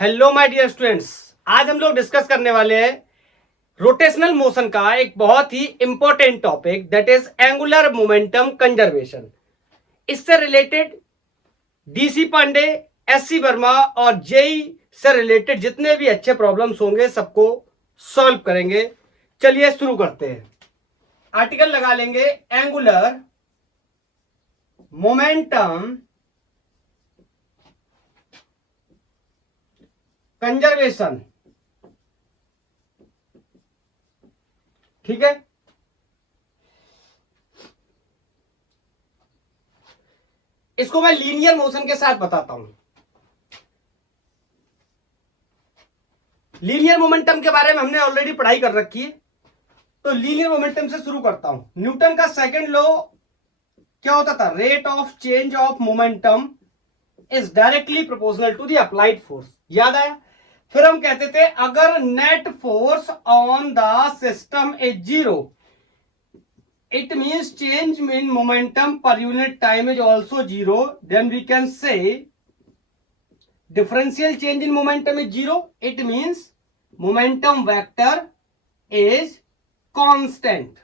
Hello my dear students, आज हम लोग डिस्कस करने वाले हैं रोटेशनल मोशन का एक बहुत ही important topic that is angular momentum conservation. इससे related DC Pandey, SC Verma और जेई से रिलेटेड जितने भी अच्छे प्रॉब्लम्स होंगे सबको सॉल्व करेंगे। चलिए शुरू करते हैं। आर्टिकल लगा लेंगे एंगुलर मोमेंटम कंजर्वेशन। ठीक है, इसको मैं लीनियर मोशन के साथ बताता हूं। लीनियर मोमेंटम के बारे में हमने ऑलरेडी पढ़ाई कर रखी है, तो लीनियर मोमेंटम से शुरू करता हूं। न्यूटन का सेकंड लॉ क्या होता था? Rate of change of momentum is directly proportional to the applied force. याद आया? फिर हम कहते थे अगर net force on the system is zero, it means change in momentum per unit time is also zero, then we can say differential change in momentum is zero, it means momentum vector is constant.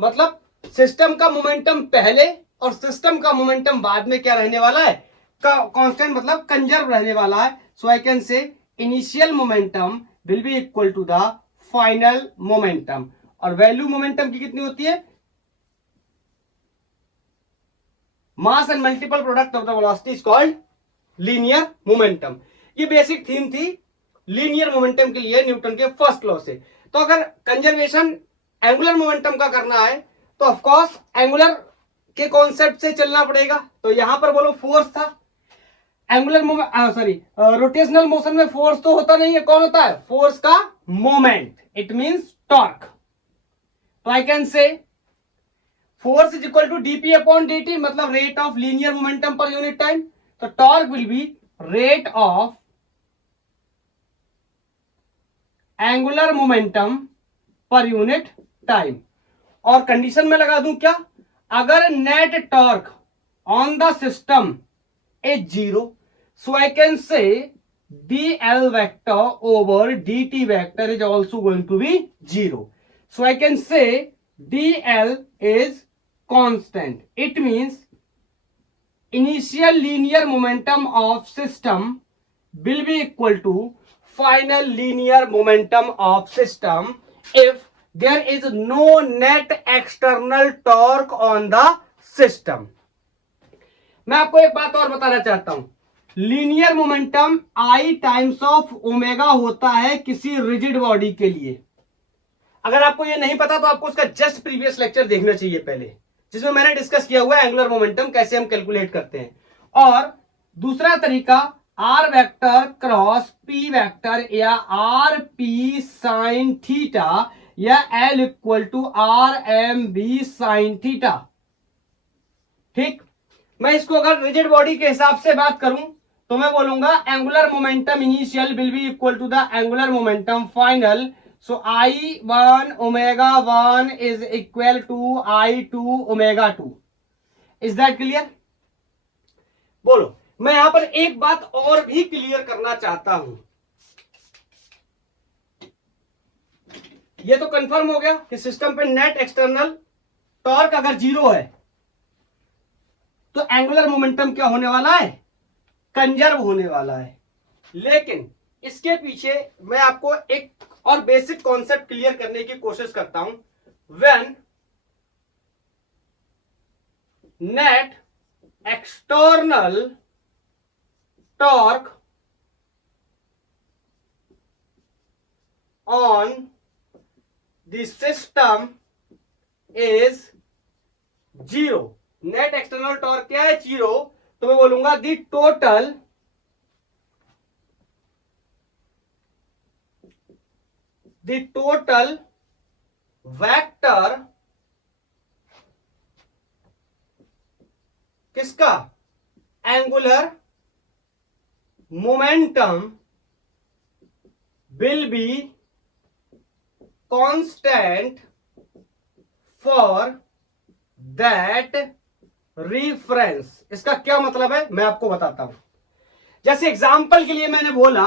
मतलब system का momentum पहले और system का momentum बाद में क्या रहने वाला है? कांस्टेंट, मतलब कंजर्व रहने वाला है। So I can say initial momentum will be equal to the final momentum. और वैल्यू मोमेंटम की कितनी होती है? Mass and multiple product of the velocity is called linear momentum. ये बेसिक थीम थी लीनियर मोमेंटम के लिए न्यूटन के फर्स्ट लॉ से। तो अगर कंजर्वेशन एंगुलर मोमेंटम का करना है तो ऑफ कोर्स एंगुलर के कॉन्सेप्ट से चलना पड़ेगा। तो यहां पर बोलो फोर्स था, एंगुलर रोटेशनल मोशन में फोर्स तो होता नहीं है। कौन होता है? फोर्स का मोमेंट, इट मींस टॉर्क। तो I can say force is equal to DP upon dt, मतलब rate of linear momentum per unit time. तो torque will be rate of angular momentum per unit time. और condition में लगा दूं क्या? अगर net torque on the system is zero, so I can say dl vector over dt vector is also going to be zero. So I can say dl is constant. It means initial linear momentum of system will be equal to final linear momentum of system if there is no net external torque on the system. मैं आपको एक बात और बताना चाहता हूं। Linear momentum I times of omega होता है किसी रिजिड बॉडी के लिए। अगर आपको ये नहीं पता तो आपको उसका जस्ट प्रीवियस लेक्चर देखना चाहिए पहले, जिसमें मैंने डिस्कस किया हुआ है एंगुलर मोमेंटम कैसे हम कैलकुलेट करते हैं। और दूसरा तरीका r vector cross P vector या आर पी साइन थीटा या L equal to r m b sine theta. ठीक, मैं इसको अगर रिजिड बॉडी के हिसाब से बात करूं तो मैं बोलूंगा angular momentum initial will be equal to the angular momentum final. So I1 omega 1 is equal to I2 omega 2। Is that clear? बोलो। मैं यहां पर एक बात और भी क्लियर करना चाहता हूं। ये तो कंफर्म हो गया कि सिस्टम पे नेट एक्सटर्नल टॉर्क अगर जीरो है तो एंगुलर मोमेंटम क्या होने वाला है? कंजर्व होने वाला है। लेकिन इसके पीछे मैं आपको एक और बेसिक कॉन्सेप्ट क्लियर करने की कोशिश करता हूं। When net external torque on the system is zero, net external torque क्या है? जीरो। तो मैं बोलूंगा दी टोटल वेक्टर किसका? Angular momentum will be constant for that reference. इसका क्या मतलब है मैं आपको बताता हूं। जैसे एग्जांपल के लिए मैंने बोला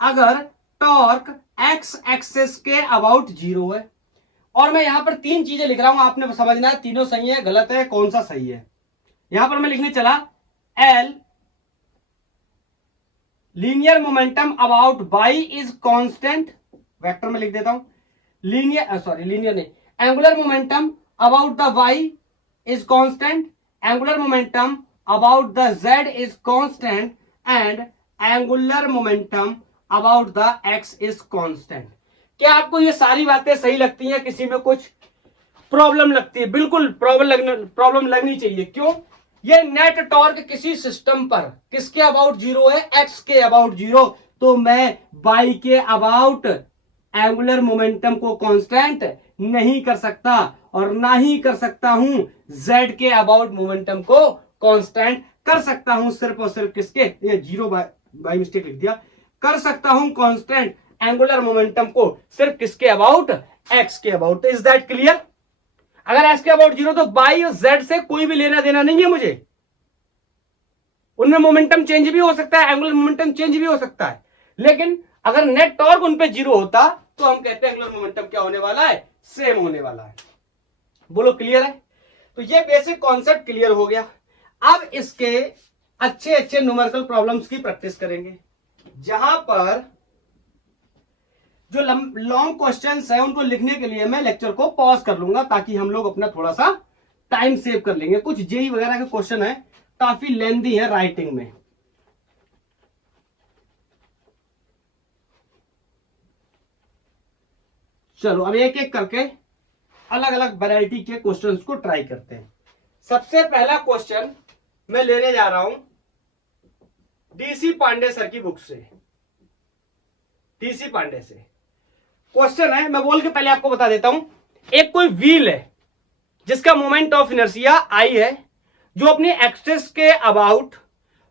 अगर टॉर्क एक्स एक्सिस के अबाउट 0 है और मैं यहां पर 3 चीजें लिख रहा हूं, आपने समझना है तीनों सही है गलत है कौन सा सही है। यहां पर मैं लिखने चला L linear momentum about by is constant, vector में लिख देता हूं लीनियर नहीं, angular momentum about the y is constant, angular momentum about the z is constant and angular momentum about the x is constant. क्या आपको ये सारी बातें सही लगती हैं? किसी में कुछ प्रॉब्लम लगती है? बिल्कुल प्रॉब्लम लगनी चाहिए। क्यों? ये नेट टॉर्क किसी सिस्टम पर किसके अबाउट 0 है? एक्स के अबाउट 0, तो मैं बाई के अबाउट एंगुलर मोमेंटम को कांस्टेंट नहीं कर सकता और ना ही कर सकता हूं जेड के अबाउट मोमेंटम को कांस्टेंट कर सकता हूं सिर्फ और सिर्फ किसके, ये 0 बाई मिस्टेक लिख दिया, कर सकता हूं कांस्टेंट एंगुलर मोमेंटम को सिर्फ किसके अबाउट? एक्स के अबाउट। Is that clear? अगर एक्स के अबाउट 0 तो बाई और जेड से कोई भी लेना देना नहीं है मुझे, उनमें मोमेंटम चेंज भी हो सकता है, एंगुलर मोमेंटम चेंज भी हो सकता है, लेकिन अगर नेट टॉर्क उन पे 0 होता तो हम कहते हैं एंगुलर मोमेंटम क्या होने वाला है? सेम होने वाला है। बोलो क्लियर है? तो ये बेसिक कॉन्सेप्ट क्लियर हो गया। अब इसके अच्छे अच्छे न्यूमेरिकल प्रॉब्लम्स की प्रैक्टिस करेंगे, जहां पर जो लॉन्ग क्वेश्चंस है उनको लिखने के लिए मैं लेक्चर को पॉज कर लूंगा ताकि हम लोग अपना थोड़ा सा टाइम सेव कर लेंगे। कुछ जेई वगैरह के क्वेश्चन है काफी लेंथी है राइटिंग में। चलो अब एक एक करके अलग अलग वैरायटी के क्वेश्चंस को ट्राई करते हैं। सबसे पहला क्वेश्चन मैं लेने जा रहा हूं डीसी पांडे सर की बुक से। डीसी पांडे से क्वेश्चन है, मैं बोल के पहले आपको बता देता हूं। एक कोई व्हील है जिसका मोमेंट ऑफ इनर्शिया आई है, जो अपनी एक्सिस के अबाउट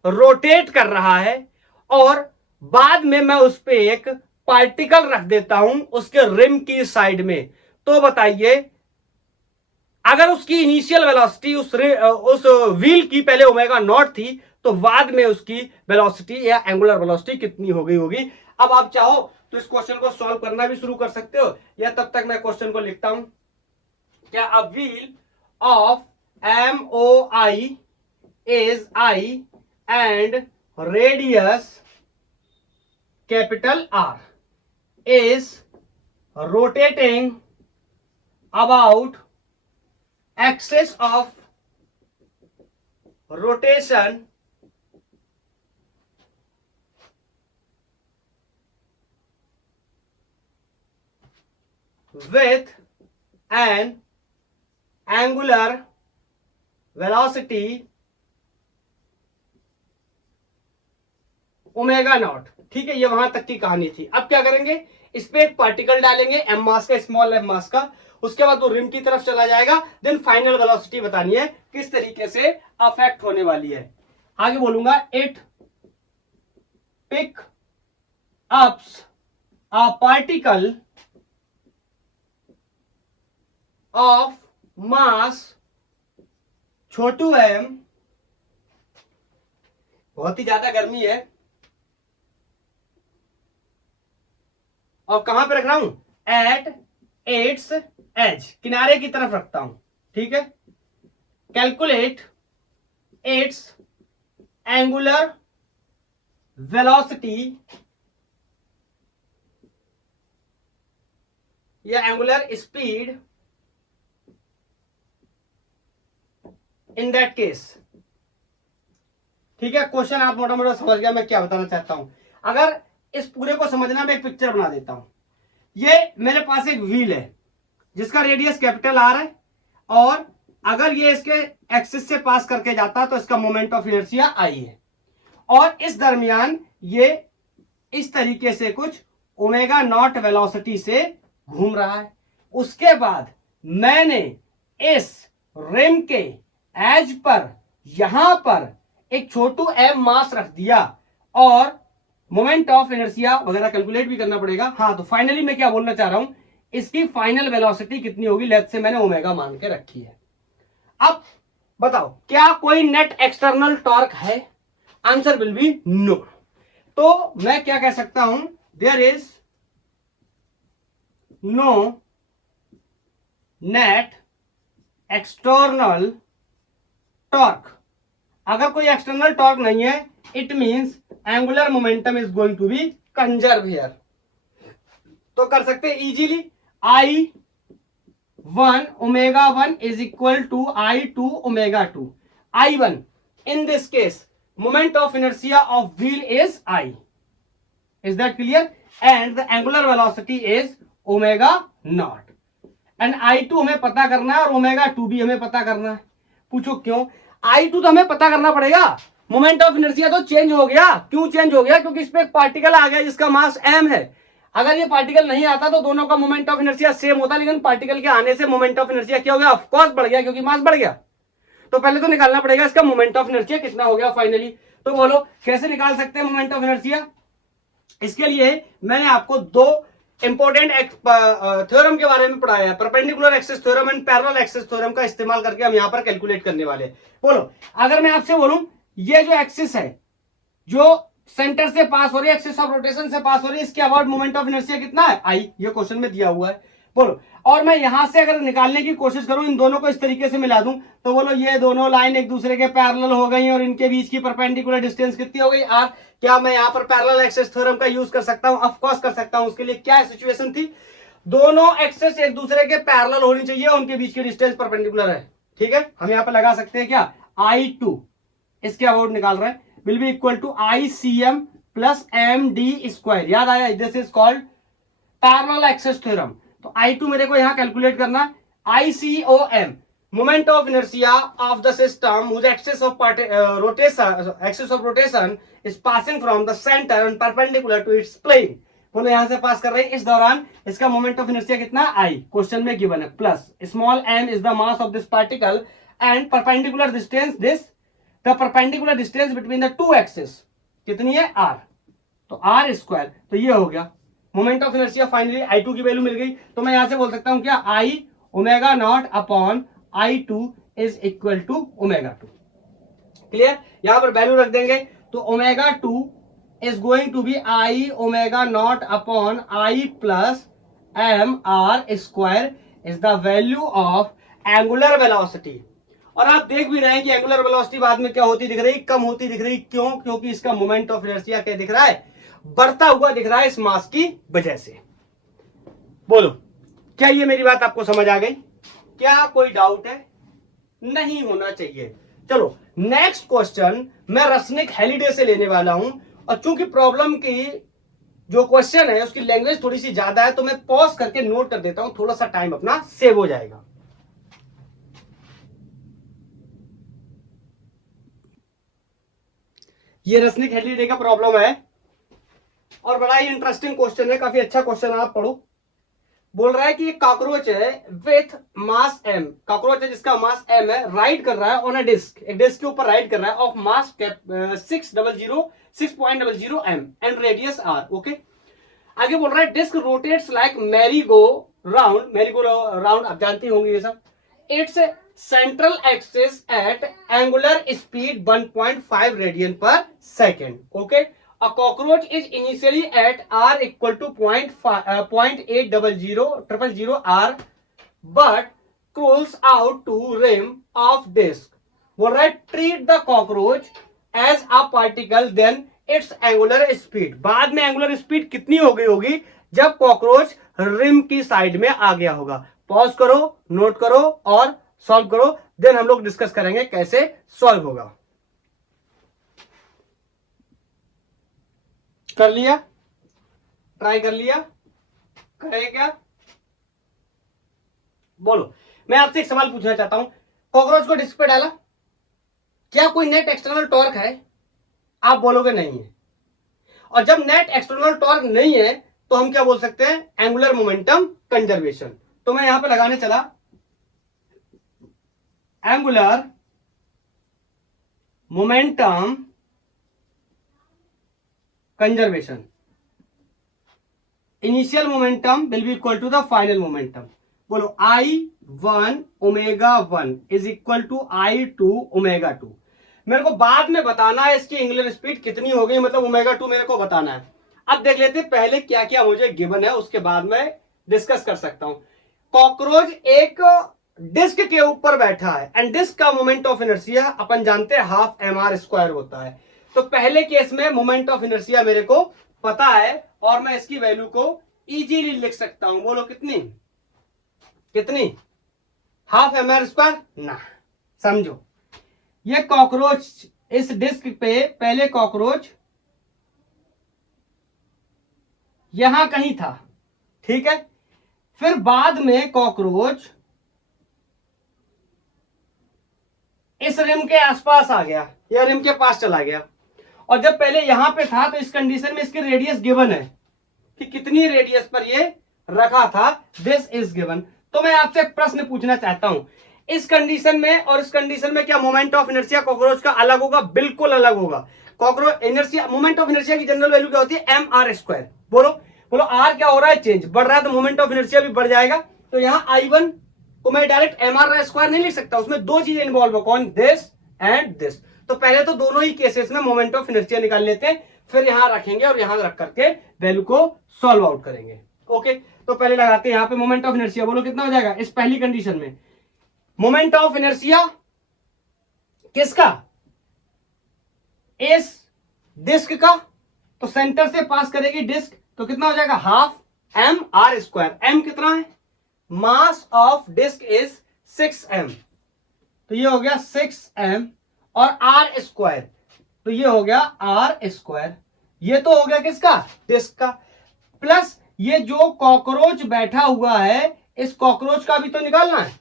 रोटेट कर रहा है और बाद में मैं उस पर एक पार्टिकल रख देता हूं उसके रिम की साइड में। तो बताइए अगर उसकी इनिशियल वेलोसिटी उस व्हील की पहले ओमेगा नॉट थी तो बाद में उसकी वेलोसिटी या एंगुलर वेलोसिटी कितनी हो गई होगी। अब आप चाहो तो इस क्वेश्चन को सॉल्व करना भी शुरू कर सकते हो, या तब तक मैं क्वेश्चन को लिखता हूं। क्या a wheel of MOI is I and radius capital R is rotating about axis of rotation with an angular velocity omega naught. ठीक है, ये वहां तक की कहानी थी। अब क्या करेंगे, इस पे एक पार्टिकल डालेंगे एम मास का, स्मॉल एम मास का, उसके बाद वो रिम की तरफ चला जाएगा। देन फाइनल वेलोसिटी बतानी है किस तरीके से अफेक्ट होने वाली है। आगे बोलूंगा, it pick ups a particle of mass छोटू एम, बहुत ही ज्यादा गर्मी है, और कहां पे रख रहा हूं, एट इट्स एज, किनारे की तरफ रखता हूं। ठीक है, कैलकुलेट इट्स एंगुलर वेलोसिटी या angular speed in that case. ठीक है, क्वेश्चन आप मोटा मोटा समझ गया मैं क्या बताना चाहता हूं। अगर इस पूरे को समझना, मैं एक पिक्चर बना देता हूं। ये मेरे पास एक व्हील है जिसका रेडियस कैपिटल आर है, और अगर ये इसके एक्सिस से पास करके जाता तो इसका मोमेंट ऑफ इनर्शिया आई है, और इस दरमियान ये इस तरीके से कुछ ओमेगा नॉट वेलोसिटी से घूम रहा है। उसके बाद मैंने इस रिम के एज पर यहां पर एक छोटू एम मास रख दिया, और मोमेंट ऑफ इनर्शिया वगैरह कैलकुलेट भी करना पड़ेगा। हाँ, तो फाइनली मैं क्या बोलना चाह रहा हूं, इसकी फाइनल वेलोसिटी कितनी होगी, लेट से मैंने ओमेगा मान के रखी है। अब बताओ, क्या कोई नेट एक्सटर्नल टॉर्क है? Answer will be no. तो मैं क्या कह सकता हूं, there is no net external torque. अगर कोई एक्सटर्नल टॉर्क नहीं है, it means angular momentum is going to be conserve here. तो कर सकते हैं easily, I1 omega 1 is equal to I2 omega 2। I1 in this case moment of inertia of wheel is I, is that clear, and the angular velocity is omega naught, and I2 हमें पता करना है और omega 2 भी हमें पता करना है। पूछो क्यों? I2 तो हमें पता करना पड़ेगा, मोमेंट ऑफ इनर्शिया तो चेंज हो गया। क्यों चेंज हो गया? क्योंकि इस पे एक पार्टिकल आ गया जिसका मास m है। अगर ये पार्टिकल नहीं आता तो दोनों का मोमेंट ऑफ इनर्शिया सेम होता, लेकिन पार्टिकल के आने से मोमेंट ऑफ इनर्शिया क्या हो गया? ऑफ कोर्स बढ़ गया, क्योंकि मास बढ़ गया। तो पहले तो निकालना पड़ेगा इसका मोमेंट ऑफ इनर्शिया कितना हो गया फाइनली। तो बोलो कैसे निकाल सकते हैं मोमेंट ऑफ इनर्शिया? इसके लिए मैंने आपको दो इंपॉर्टेंट थ्योरम के बारे में पढ़ाया है, perpendicular axis theorem and parallel axis theorem का इस्तेमाल करके हम यहां पर कैलकुलेट करने वाले। बोलो अगर मैं आपसे बोलूं ये जो एक्सिस है जो सेंटर से पास हो रही है, एक्सिस ऑफ रोटेशन से पास हो रही है, इसके अबाउट मोमेंट ऑफ इनर्शिया कितना है? आई। ये क्वेश्चन में दिया हुआ है। बोलो और मैं यहां से अगर निकालने की कोशिश करूं, इन दोनों को इस तरीके से मिला दूं, तो बोलो ये दोनों लाइन एक दूसरे के पैरेलल हो गई और इनके बीच की परपेंडिकुलर डिस्टेंस कितनी हो गई? आर। क्या मैं यहां पर पैरेलल एक्सिस थ्योरम का यूज कर सकता हूं? ऑफ कोर्स कर सकता हूं। उसके लिए क्या सिचुएशन थी? दोनों एक्सिस एक दूसरे के पैरेलल होनी चाहिए, उनके बीच की डिस्टेंस परपेंडिकुलर है। ठीक है, हम यहां पर लगा सकते हैं क्या? I2 इसके अबाउट निकाल रहे हैं, will be equal to ICM plus MD square. याद आया? This is called parallel axis theorem. तो I2 मेरे को यहां कैलकुलेट करना है। ICOM moment of inertia of the system whose axis of rotation is passing from the center and perpendicular to its plane। बोलो यहां से पास कर रहे हैं, इस दौरान इसका मोमेंट ऑफ इनर्शिया कितना? I। क्वेश्चन में गिवन है, plus small m is the mass of this particle and perpendicular distance this the perpendicular distance between the two axis कितनी है? R। तो R स्क्वायर। तो ये हो गया moment of inertia. Finally I2 की वैल्यू मिल गई। तो मैं यहां से बोल सकता हूं क्या? I omega not upon I2 is equal to omega 2। Clear? यहां पर वैल्यू रख देंगे तो omega 2 is going to be I omega not upon I plus m are square is the value of angular velocity. और आप देख भी रहे हैं कि एंगुलर वेलोसिटी बाद में क्या होती दिख रही? कम होती दिख रही। क्यों? क्योंकि इसका मोमेंट ऑफ इनर्शिया क्या दिख रहा है? बढ़ता हुआ दिख रहा है इस मास की वजह से। बोलो क्या ये मेरी बात आपको समझ आ गई? क्या कोई डाउट है? नहीं होना चाहिए। चलो नेक्स्ट क्वेश्चन मैं रसनिक हेलिडे से लेने वाला हूं, और चूंकि प्रॉब्लम की जो क्वेश्चन है उसकी लैंग्वेज थोड़ी सी ज्यादा है, तो मैं पॉज करके नोट कर देता हूं, थोड़ा सा टाइम अपना सेव हो जाएगा। ये रसनिक हेलिडे का प्रॉब्लम है और बड़ा ही इंटरेस्टिंग क्वेश्चन है, काफी अच्छा क्वेश्चन है, आप पढ़ो। बोल रहा है कि एक कॉकरोच है विथ मास m। कॉकरोच है जिसका मास m है, राइड कर रहा है ऑन अ डिस्क, एक डिस्क के ऊपर राइड कर रहा है, of mass 600 m and radius r। Okay, आगे बोल रहा है disc rotates like merry go round. Merry go round आप जानती होंगी ये सब। It's central axis at angular speed 1.5 radian per second. Okay, a cockroach is initially at r equal to 0.800 r but crawls out to rim of disk। बोल रहा है treat the cockroach as a particle then its angular speed। बाद में angular speed कितनी हो गई होगी जब कॉकरोच रिम की साइड में आ गया होगा? पॉज करो, नोट करो और सॉल्व करो, देन हम लोग डिस्कस करेंगे कैसे सॉल्व होगा। कर लिया? ट्राई कर लिया? करें क्या? बोलो, मैं आपसे एक सवाल पूछना चाहता हूं। कॉकरोच को डिस्क पे डाला, क्या कोई नेट एक्सटर्नल टॉर्क है? आप बोलोगे नहीं है। और जब नेट एक्सटर्नल टॉर्क नहीं है तो हम क्या बोल सकते हैं? Angular momentum conservation. तो मैं यहां पे लगाने चला angular momentum conservation. Initial momentum will be equal to the final momentum. बोलो I1 omega 1 is equal to I2 omega 2। मेरे को बाद में बताना है इसकी एंगुलर स्पीड कितनी हो गई, मतलब ओमेगा 2 मेरे को बताना है। अब देख लेते हैं पहले क्या क्या मुझे गिवन है, उसके बाद में डिस्कस कर सकता हूं। कॉकरोच एक डिस्क के ऊपर बैठा है एंड डिस्क का मोमेंट ऑफ इनर्शिया अपन जानते हैं हाफ mr² होता है। तो पहले केस में मोमेंट ऑफ इनर्शिया मेरे को पता है और मैं इसकी वैल्यू को इजीली लिख सकता हूं। बोलो कितनी कितनी? Half mr²। ना, समझो ये कॉकरोच इस डिस्क पे, पहले कॉकरोच यहां कहीं था, ठीक है, फिर बाद में कॉकरोच इस रिम के आसपास आ गया या रिम के पास चला गया, और जब पहले यहां पे था तो इस कंडीशन में इसकी रेडियस गिवन है कि कितनी रेडियस पर ये रखा था, दिस इज गिवन। तो मैं आपसे प्रश्न पूछना चाहता हूं, इस कंडीशन में और इस कंडीशन में क्या मोमेंट ऑफ इनर्शिया कॉकरोच का अलग होगा? बिल्कुल अलग होगा। Cockroach inertia, moment of inertia की जनरल वैल्यू क्या होती है? mr²। बोलो बोलो, आर क्या हो रहा है? चेंज, बढ़ रहा है तो मोमेंट ऑफ इनर्शिया भी बढ़ जाएगा। तो यहां I1 को मैं डायरेक्ट mr² नहीं लिख सकता, उसमें दो चीजें इन्वॉल्व है, कौन? This and this. तो पहले तो दोनों ही केसेस में मोमेंट ऑफ इनर्शिया निकाल लेते हैं, फिर यहां रखेंगे और यहां रख करके वैल्यू को सॉल्व आउट करेंगे। ओके, तो पहले लगाते हैं यहां पे मोमेंट ऑफ इनर्शिया। बोलो कितना हो जाएगा इस पहली कंडीशन में? मोमेंट ऑफ इनर्शिया किसका? इस डिस्क का, तो सेंटर से पास करेगी डिस्क, तो कितना हो जाएगा? Half mr²। m कितना है? Mass of disc is 6m, तो ये हो गया 6m, और r², तो ये हो गया r²। ये तो हो गया किसका? डिस्क का। प्लस ये जो कॉकरोच बैठा हुआ है, इस कॉकरोच का भी तो निकालना है।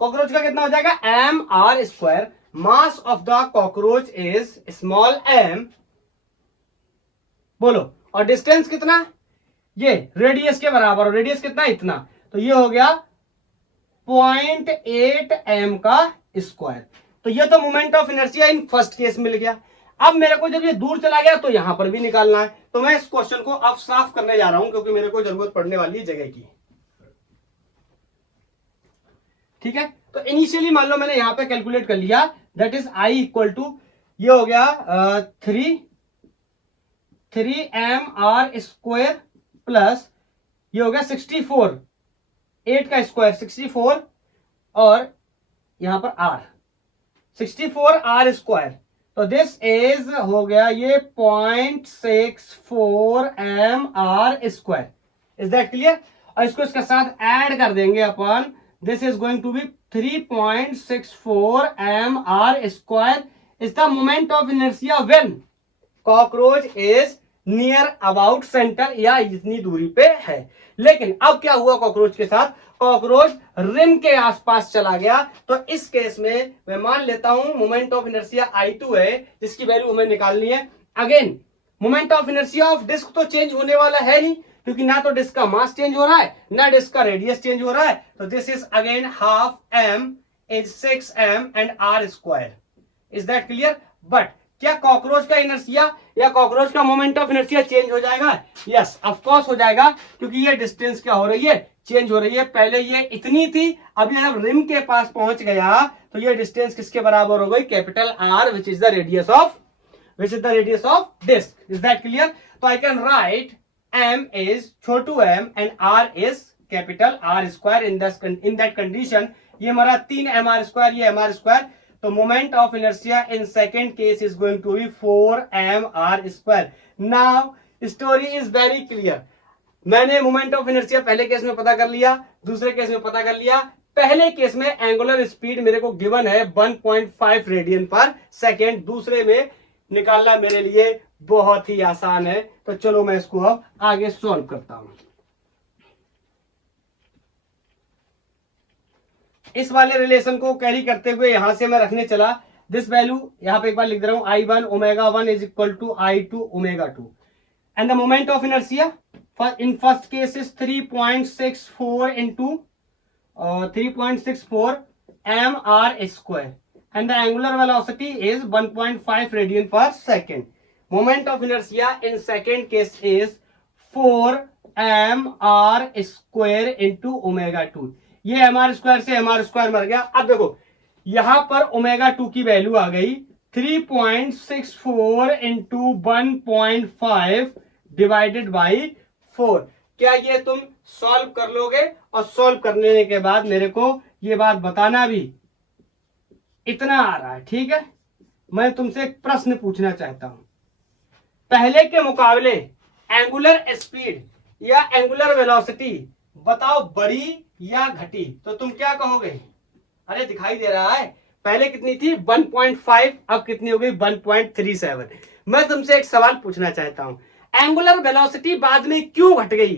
कॉकरोच का कितना हो जाएगा? mr²। Mass of the cockroach is small m, बोलो, और डिस्टेंस कितना? ये रेडियस के बराबर, और रेडियस कितना? इतना, तो ये हो गया 0.8m का स्क्वायर। तो ये तो moment of inertia in first case मिल गया। अब मेरे को जब ये दूर चला गया तो यहां पर भी निकालना है, तो मैं इस क्वेश्चन को अब साफ करने जा रहा हूं क्योंकि मेरे को जरूरत पड़ने वाली है जगह की। ठीक है, तो इनिशियली मान लो मैंने यहां पे कैलकुलेट कर लिया, that is I equal to, ये हो गया 3mr² प्लस ये हो गया 64, 8 का स्क्वायर 64, और यहां पर r 64r², तो दिस इज हो गया ये 0.64 mr²। Is that clear? और इसको इसके साथ ऐड कर देंगे अपन, this is going to be 3.64 mr² is the moment of inertia when cockroach is near about centre, या इतनी दूरी पे है। लेकिन अब क्या हुआ कॉकरोच के साथ? कॉकरोच रिम के आसपास चला गया, तो इस केस में मैं मान लेता हूं मोमेंट ऑफ इनर्शिया I2 है, जिसकी वैल्यू हमें निकालनी है। Again moment of inertia of disc तो चेंज होने वाला है नहीं, क्योंकि ना तो डिस्क का मास चेंज हो रहा है ना डिस्क का रेडियस चेंज हो रहा है, तो this is again half m is 6m and r²। Is that clear? But क्या कॉकरोच का इनर्शिया या कॉकरोच का मोमेंट ऑफ इनर्शिया चेंज हो जाएगा? यस, ऑफ कोर्स हो जाएगा, क्योंकि ये डिस्टेंस क्या हो रही है? चेंज हो रही है। पहले ये इतनी थी, अभी जब रिम के पास पहुंच गया तो ये डिस्टेंस किसके बराबर हो गई? Capital R, which is the radius of disc. Is that clear? तो I can write m is छोटू m and r is capital R²। In that condition ये हमारा 3mr², ये mr², तो moment of inertia in second case is going to be 4mr²। Now story is very clear. मैंने moment of inertia पहले case में पता कर लिया, दूसरे केस में पता कर लिया। पहले केस में एंगुलर स्पीड मेरे को गिवन है 1.5 रेडियन पर सेकेंड, दूसरे में निकालना मेरे लिए बहुत ही आसान है। तो चलो मैं इसको अब आगे सॉल्व करता हूं। इस वाले रिलेशन को कैरी करते हुए यहां से मैं रखने चला, दिस वैल्यू यहां पे एक बार लिख दे रहा हूं, I1 ω1 is equal to I2 ω2 and the moment of inertia in first case is 3.64 into 3.64 mr² and the angular velocity is 1.5 radian per second. Moment of inertia in second case is 4 mr² into ω2। ये mr² से mr² मर गया। अब देखो यहां पर ω2 की value आ गई 3.64 इंटू 1.5 डिवाइडेड बाई 4। क्या ये तुम सॉल्व कर लोगे? और सॉल्व करने के बाद मेरे को ये बात बताना भी। इतना आ रहा है, ठीक है। मैं तुमसे एक प्रश्न पूछना चाहता हूं, पहले के मुकाबले एंगुलर स्पीड या एंगुलर वेलोसिटी बताओ बढ़ी या घटी? तो तुम क्या कहोगे? अरे दिखाई दे रहा है, पहले कितनी थी 1.5, अब कितनी हो गई 1.37। मैं तुमसे एक सवाल पूछना चाहता हूं, एंगुलर वेलोसिटी बाद में क्यों घट गई?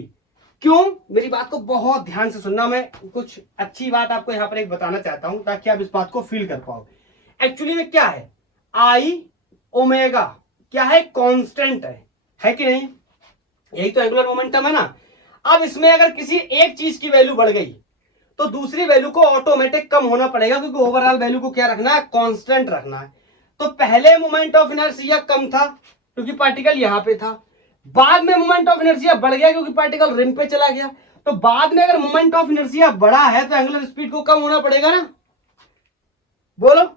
क्यों? मेरी बात को बहुत ध्यान से सुनना, मैं कुछ अच्छी बात आपको यहां पर एक बताना चाहता हूं ताकि आप इस बात को फील कर पाओ। एक्चुअली में क्या है, आई ओमेगा क्या है, कांस्टेंट है कि नहीं? यही तो एंगुलर मोमेंटम है ना। अब इसमें अगर किसी एक चीज की वैल्यू बढ़ गई तो दूसरी वैल्यू को ऑटोमेटिक कम होना पड़ेगा, क्योंकि ओवरऑल वैल्यू को क्या रखना है, कांस्टेंट रखना है। तो पहले मोमेंट ऑफ इनर्शिया कम था क्योंकि पार्टिकल यहां पे था, बाद में मोमेंट ऑफ इनर्शिया बढ़ गया क्योंकि पार्टिकल रिम पे चला गया। तो बाद में अगर मोमेंट ऑफ इनर्शिया बढ़ा है तो एंगुलर स्पीड को कम होना पड़ेगा ना। बोलो,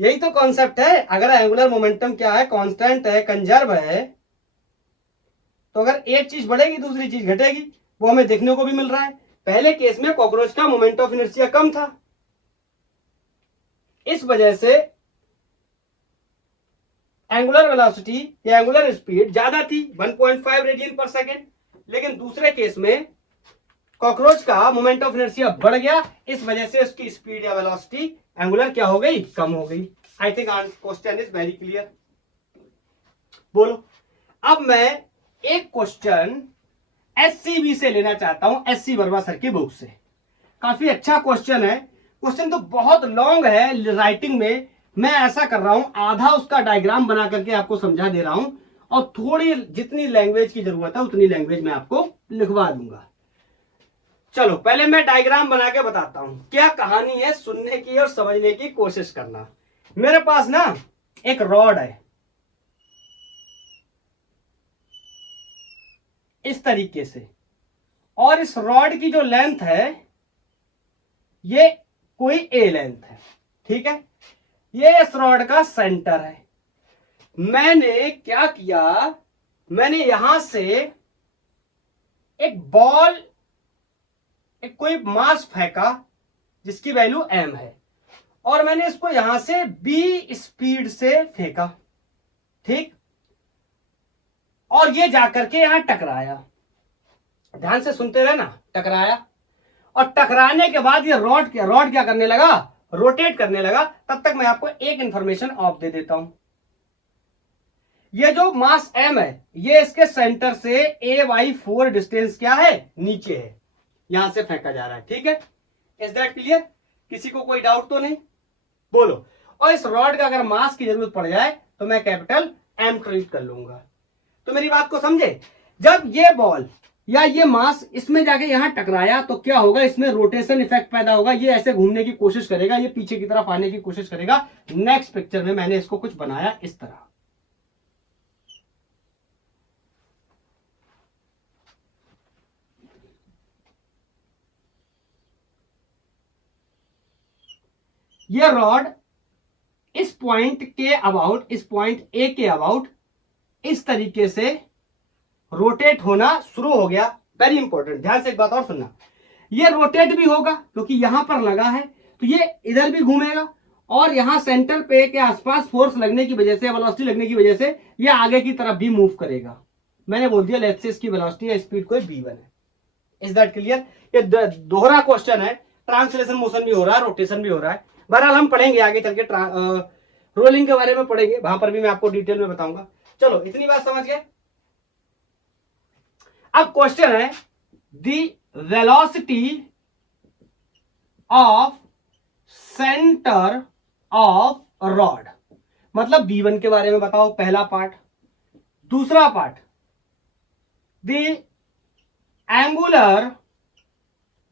यही तो कॉन्सेप्ट है। अगर एंगुलर मोमेंटम क्या है, कांस्टेंट है, कंजर्व है, तो अगर एक चीज बढ़ेगी दूसरी चीज घटेगी, वो हमें देखने को भी मिल रहा है। पहले केस में कॉकरोच का मोमेंट ऑफ इनर्शिया कम था, इस वजह से एंगुलर वेलोसिटी या एंगुलर स्पीड ज्यादा थी 1.5 रेडियन पर सेकेंड। लेकिन दूसरे केस में कॉकरोच का मोमेंट ऑफ इनर्शिया बढ़ गया, इस वजह से उसकी स्पीड या वेलोसिटी एंगुलर क्या हो गई, कम हो गई। I think question is very clear. बोलो, अब मैं एक क्वेश्चन एससीबी से लेना चाहता हूं, एससी वर्मा सर की बुक से। काफी अच्छा क्वेश्चन है। क्वेश्चन तो बहुत लॉन्ग है राइटिंग में, मैं ऐसा कर रहा हूं आधा उसका डायग्राम बना करके आपको समझा दे रहा हूं, और थोड़ी जितनी लैंग्वेज की जरूरत है उतनी लैंग्वेज में आपको लिखवा दूंगा। चलो पहले मैं डायग्राम बना के बताता हूं क्या कहानी है, सुनने की और समझने की कोशिश करना। मेरे पास ना एक रॉड है इस तरीके से, और इस रॉड की जो लेंथ है ये कोई ए लेंथ है, ठीक है। ये इस रॉड का सेंटर है। मैंने क्या किया, मैंने यहां से एक बॉल, एक कोई मास फेंका जिसकी वैल्यू m है, और मैंने इसको यहां से b स्पीड से फेंका, ठीक। और ये जाकर के यहां टकराया, ध्यान से सुनते रहे ना, टकराया। और टकराने के बाद ये रॉड क्या करने लगा, रोटेट करने लगा। तब तक मैं आपको एक इंफॉर्मेशन ऑफ दे देता हूं। ये जो मास m है ये इसके सेंटर से a/4 डिस्टेंस क्या है, नीचे है, यहां से फेंका जा रहा है, ठीक है। Is that clear? किसी को कोई डाउट तो नहीं? बोलो। और इस रॉड का अगर मास की जरूरत पड़ जाए तो मैं कैपिटल M ट्रीट कर लूंगा। तो मेरी बात को समझे, जब ये बॉल या ये मास इसमें जाके यहां टकराया तो क्या होगा, इसमें रोटेशन इफेक्ट पैदा होगा। ये ऐसे घूमने की कोशिश करेगा, ये पीछे की तरफ आने की कोशिश करेगा। नेक्स्ट पिक्चर में मैंने इसको कुछ बनाया इस तरह। ये रॉड इस पॉइंट के अबाउट, इस पॉइंट ए के अबाउट इस तरीके से रोटेट होना शुरू हो गया। वेरी इंपॉर्टेंट, ध्यान से एक बात और सुनना, ये रोटेट भी होगा क्योंकि यहां पर लगा है, तो ये इधर भी घूमेगा, और यहां सेंटर पे के आसपास फोर्स लगने की वजह से, वेलोसिटी लगने की वजह से ये आगे की तरफ भी मूव करेगा। मैंने बोल दिया लेट्स से इसकी वेलोसिटी या स्पीड कोई v1 है। Is that clear? ये दोहरा क्वेश्चन है, ट्रांसलेशन मोशन भी हो रहा है, रोटेशन भी हो रहा है। बहरहाल हम पढ़ेंगे आगे चल के रोलिंग के बारे में पढ़ेंगे, वहां पर भी मैं आपको डिटेल में बताऊंगा। चलो इतनी बात समझ गए। अब क्वेश्चन है the velocity of centre of rod, मतलब v1 के बारे में बताओ, पहला पार्ट। दूसरा part, the angular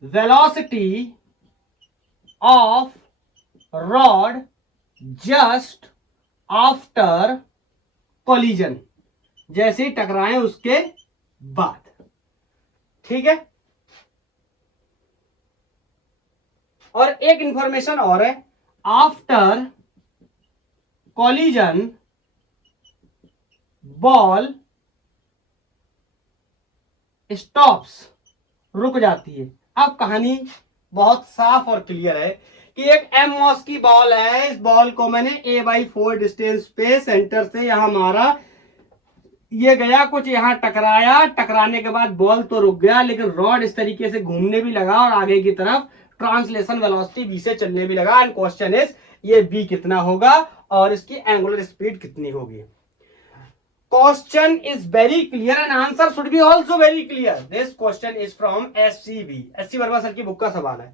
velocity of rod just after collision, जैसे ही टकराए उसके बाद, ठीक है। और एक इंफॉर्मेशन और है, आफ्टर कॉलिजन बॉल स्टॉप्स, रुक जाती है। अब कहानी बहुत साफ और क्लियर है कि एक एम मॉस की बॉल है, इस बॉल को मैंने a/4 डिस्टेंस पे सेंटर से यहां मारा, ये गया कुछ यहां टकराया, टकराने के बाद बॉल तो रुक गया, लेकिन रॉड इस तरीके से घूमने भी लगा और आगे की तरफ ट्रांसलेशन वेलोसिटी v से चलने भी लगा। एंड क्वेश्चन इज ये v कितना होगा और इसकी एंगुलर स्पीड कितनी होगी। Question is very clear and answer should be also very clear. This question is from SCB, SC Verma sir की बुक का सवाल है।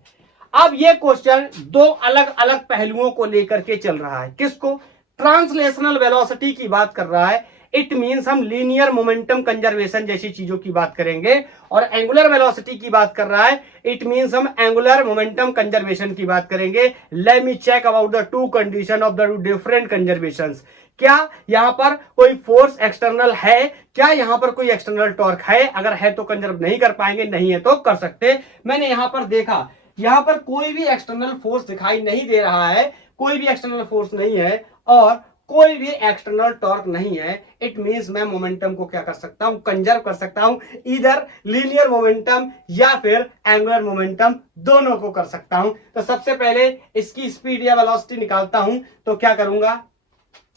अब ये क्वेश्चन दो अलग अलग पहलुओं को लेकर के चल रहा है। किसको? ट्रांसलेशनल वेलोसिटी की बात कर रहा है। इट मींस हम लीनियर मोमेंटम कंजर्वेशन जैसी चीजों की बात करेंगे, और एंगुलर वेलोसिटी की बात कर रहा है। इट मींस हम एंगुलर मोमेंटम कंजर्वेशन की बात करेंगे। Let me check about the two condition of the different conservations. क्या यहां पर कोई फोर्स एक्सटर्नल है? क्या यहां पर कोई एक्सटर्नल टॉर्क है? अगर है तो कंजर्व नहीं कर पाएंगे, नहीं है तो कर सकते। मैंने यहां पर देखा, यहां पर कोई भी एक्सटर्नल फोर्स दिखाई नहीं दे रहा है, कोई भी एक्सटर्नल फोर्स नहीं है और कोई भी एक्सटर्नल टॉर्क नहीं है। इट मींस मैं मोमेंटम को क्या कर सकता हूं? कंजर्व कर सकता हूं। इधर लीनियर मोमेंटम या फिर एंगुलर मोमेंटम, दोनों को कर सकता हूं। तो सबसे पहले इसकी स्पीड या वेलोसिटी निकालता हूं, तो क्या करूंगा?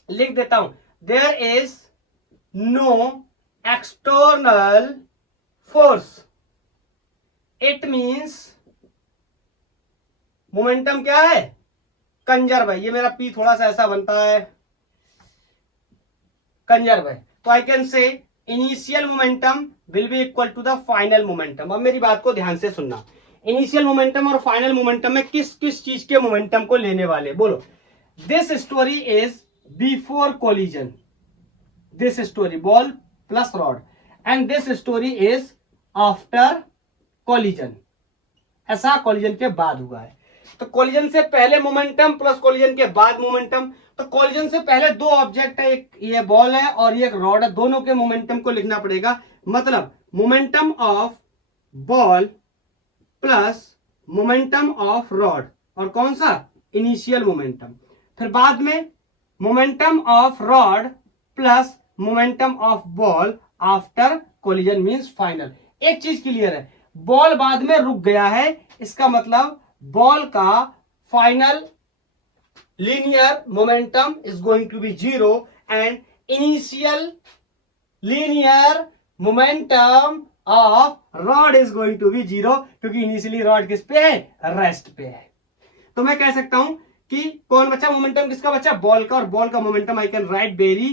लिख देता हूं, there is no external force. It means momentum क्या है? कंजर्व है। ये मेरा पी थोड़ा सा ऐसा बनता है, कंजर्व है। तो I can say initial momentum will be equal to the final momentum. अब मेरी बात को ध्यान से सुनना, इनिशियल मोमेंटम और फाइनल मोमेंटम में किस किस चीज के मोमेंटम को लेने वाले? बोलो। This story is before collision, this story ball plus rod, and this story is after collision. ऐसा कोलिजन के बाद हुआ है। तो कोलिजन से पहले मोमेंटम प्लस कोलिजन के बाद मोमेंटम। तो कोलिजन से पहले दो ऑब्जेक्ट है, एक ये बॉल है और ये एक रॉड है, दोनों के मोमेंटम को लिखना पड़ेगा। मतलब momentum of ball plus momentum of rod, और कौन सा? Initial momentum. फिर बाद में momentum of rod plus momentum of ball after collision means final. एक चीज क्लियर है, बॉल बाद में रुक गया है, इसका मतलब बॉल का final linear momentum is going to be 0 and initial linear momentum of rod is going to be 0, क्योंकि इनिशियली रॉड किस पे है? रेस्ट पे है। तो मैं कह सकता हूं कि कौन बचा मोमेंटम? किसका बचा? बॉल का। और बॉल का momentum I can right very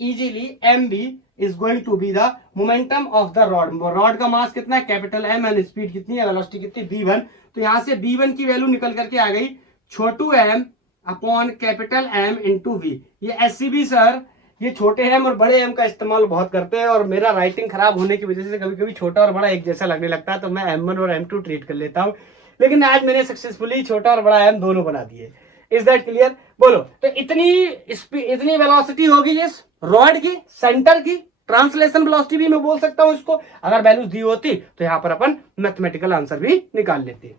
easily, mb is going to be the momentum of the rod। Rod का मास कितना है? कैपिटल M, एंड स्पीड कितनी है? वेलोसिटी कितनी? v1। तो यहां से v1 की वैल्यू निकल करके आ गई छोटू m upon capital M into v. ये SCB सर ये छोटे M और बड़े M का इस्तेमाल बहुत करते हैं, और मेरा राइटिंग खराब होने की वजह से कभी कभी छोटा और बड़ा एक जैसा लगने लगता है, तो मैं M1 और M2 ट्रीट कर लेता हूं। लेकिन आज मैंने सक्सेसफुली छोटा और बड़ा M दोनों बना दिए। Is that clear? बोलो। तो इतनी वेलोसिटी होगी इस रॉड की, सेंटर की। ट्रांसलेशन वेलोसिटी भी मैं बोल सकता हूं इसको, अगर वैल्यूज दी होती तो यहां पर अपन मैथमेटिकल आंसर भी निकाल लेते।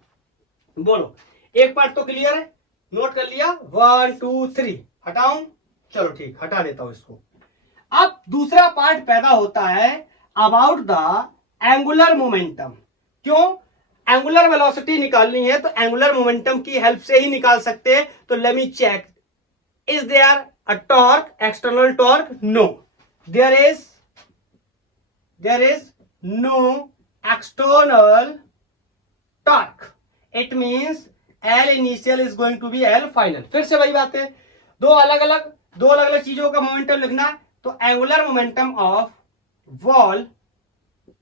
बोलो। एक पार्ट तो क्लियर है, नोट कर लिया? 1 2 3 हटाऊं? चलो ठीक, हटा देता हूं इसको। अब दूसरा पार्ट पैदा होता है अबाउट द एंगुलर मोमेंटम। क्यों? एंगुलर वेलोसिटी निकालनी है तो एंगुलर मोमेंटम की हेल्प से ही निकाल सकते हैं। तो let me check, is there a torque, external torque? No, there is no external torque. It means L initial is going to be L final. फिर से वही बात है, दो अलग अलग चीजों का मोमेंटम लिखना। तो angular momentum of ball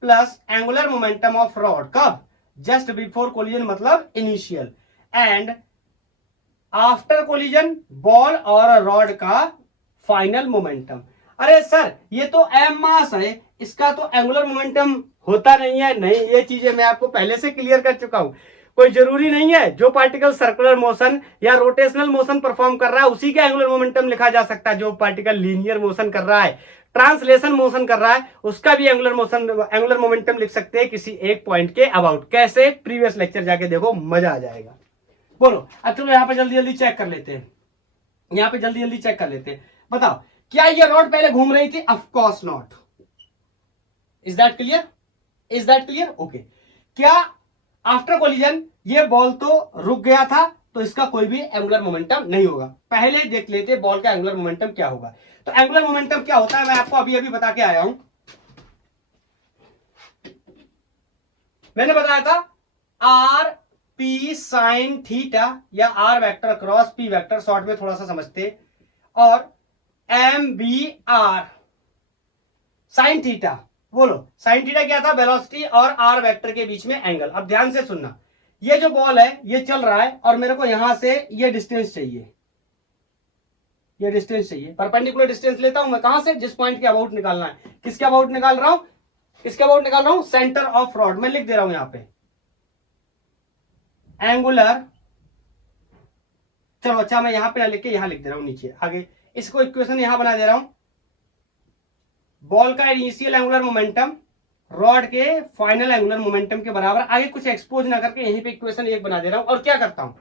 plus angular momentum of rod, कब? जस्ट बिफोर कोलिजन, मतलब initial, and after collision ball और रॉड का फाइनल मोमेंटम। अरे सर ये तो m मास है, इसका तो एंगुलर मोमेंटम होता नहीं है। नहीं, ये चीजें मैं आपको पहले से क्लियर कर चुका हूं। कोई जरूरी नहीं है जो पार्टिकल सर्कुलर मोशन या रोटेशनल मोशन परफॉर्म कर रहा है उसी का एंगुलर मोमेंटम लिखा जा सकता है। जो पार्टिकल लीनियर मोशन कर रहा है, ट्रांसलेशन मोशन कर रहा है, उसका भी एंगुलर मोमेंटम लिख सकते हैं किसी एक पॉइंट के अबाउट। कैसे? प्रीवियस लेक्चर जाके देखो, मजा आ जाएगा। बोलो। अब चलो यहाँ पे जल्दी जल्दी चेक कर लेते हैं। यहां पे जल्दी जल्दी चेक कर लेते हैं। बताओ क्या ये रॉड पहले घूम रही थी? Of course not. Is that clear? Is that clear? Okay. क्या आफ्टर कोलिजन ये बॉल तो रुक गया था, तो इसका कोई भी एंगुलर मोमेंटम नहीं होगा। पहले देख लेते बॉल का एंगुलर मोमेंटम क्या होगा। तो एंगुलर मोमेंटम क्या होता है मैं आपको अभी अभी बता के आया हूं। मैंने बताया था आर पी साइन थीटा या r vector cross P vector, short में थोड़ा सा समझते, और m B r sine theta. बोलो साइन थीटा क्या था? वेलोसिटी और आर वेक्टर के बीच में एंगल। अब ध्यान से सुनना, ये जो बॉल है ये चल रहा है और मेरे को यहां से ये डिस्टेंस चाहिए, ये डिस्टेंस चाहिए, परपेंडिकुलर डिस्टेंस लेता हूं मैं कहां से? जिस पॉइंट के अबाउट निकालना है। किसके अबाउट निकाल रहा हूं? किसके अबाउट निकाल रहा हूं? Centre of rod. मैं लिख दे रहा हूं यहां पे एंगुलर, चलो अच्छा मैं यहां पे ना लिख के यहां लिख दे रहा हूं नीचे आगे। इसको इक्वेशन यहां बना दे रहा हूं। बॉल का इनिशियल एंगुलर मोमेंटम रॉड के फाइनल एंगुलर मोमेंटम के बराबर। आगे कुछ एक्सपोज ना करके यहीं पे इक्वेशन एक बना दे रहा हूं। और क्या करता हूं?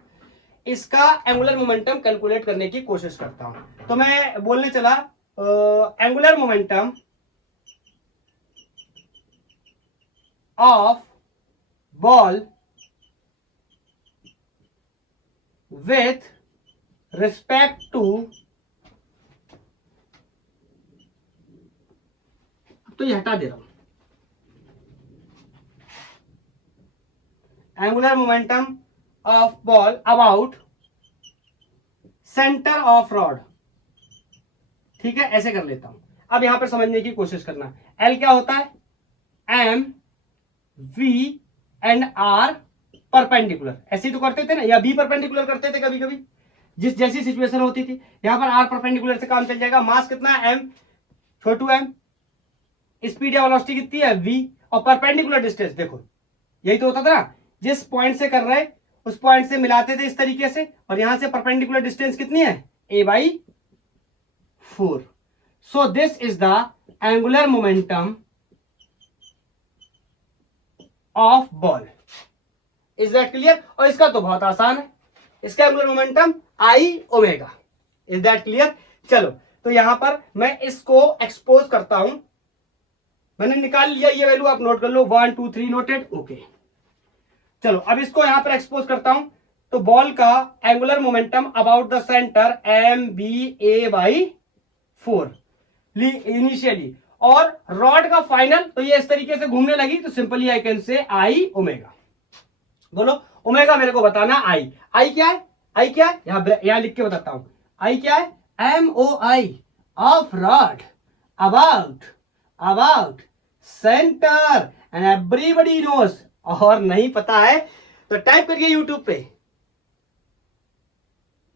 इसका एंगुलर मोमेंटम कैलकुलेट करने की कोशिश करता हूं। तो मैं बोलने चला angular momentum of ball with respect to, तो ये हटा दे रहा हूं, angular momentum of ball about centre of rod. ठीक है, ऐसे कर लेता हूं। अब यहां पर समझने की कोशिश करना, एल क्या होता है? M v and r perpendicular. ऐसे ही तो करते थे ना, या बी परपेंडिकुलर करते थे कभी कभी, जिस जैसी सिचुएशन होती थी। यहां पर आर परपेंडिकुलर से काम चल जाएगा। मास कितना है? एम, छोटू एम। स्पीड या वेलोसिटी कितनी है? वी। और परपेंडिकुलर डिस्टेंस देखो, यही तो होता था ना, जिस पॉइंट से कर रहे उस पॉइंट से मिलाते थे इस तरीके से, और यहां से परपेंडिकुलर डिस्टेंस कितनी है? a/4। So this is the angular momentum of ball. Is that clear? और इसका तो बहुत आसान है, इसका angular momentum I omega. Is that clear? चलो तो यहां पर मैं इसको एक्सपोज करता हूं। मैंने निकाल लिया ये वैल्यू, आप नोट कर लो, 1 2 3 नोटेड। ओके, चलो अब इसको यहां पर एक्सपोज करता हूं। तो बॉल का angular momentum about the centre MBA/4 initially, और रॉड का फाइनल, तो ये इस तरीके से घूमने लगी, तो सिंपली आई कैन से आई ओमेगा। बोलो ओमेगा मेरे को बताना। आई, आई क्या है? आई क्या है? यहां लिख के बताता हूं। आई क्या है? MOI of rod about centre, and everybody knows. और नहीं पता है तो टाइप करिए यूट्यूब पे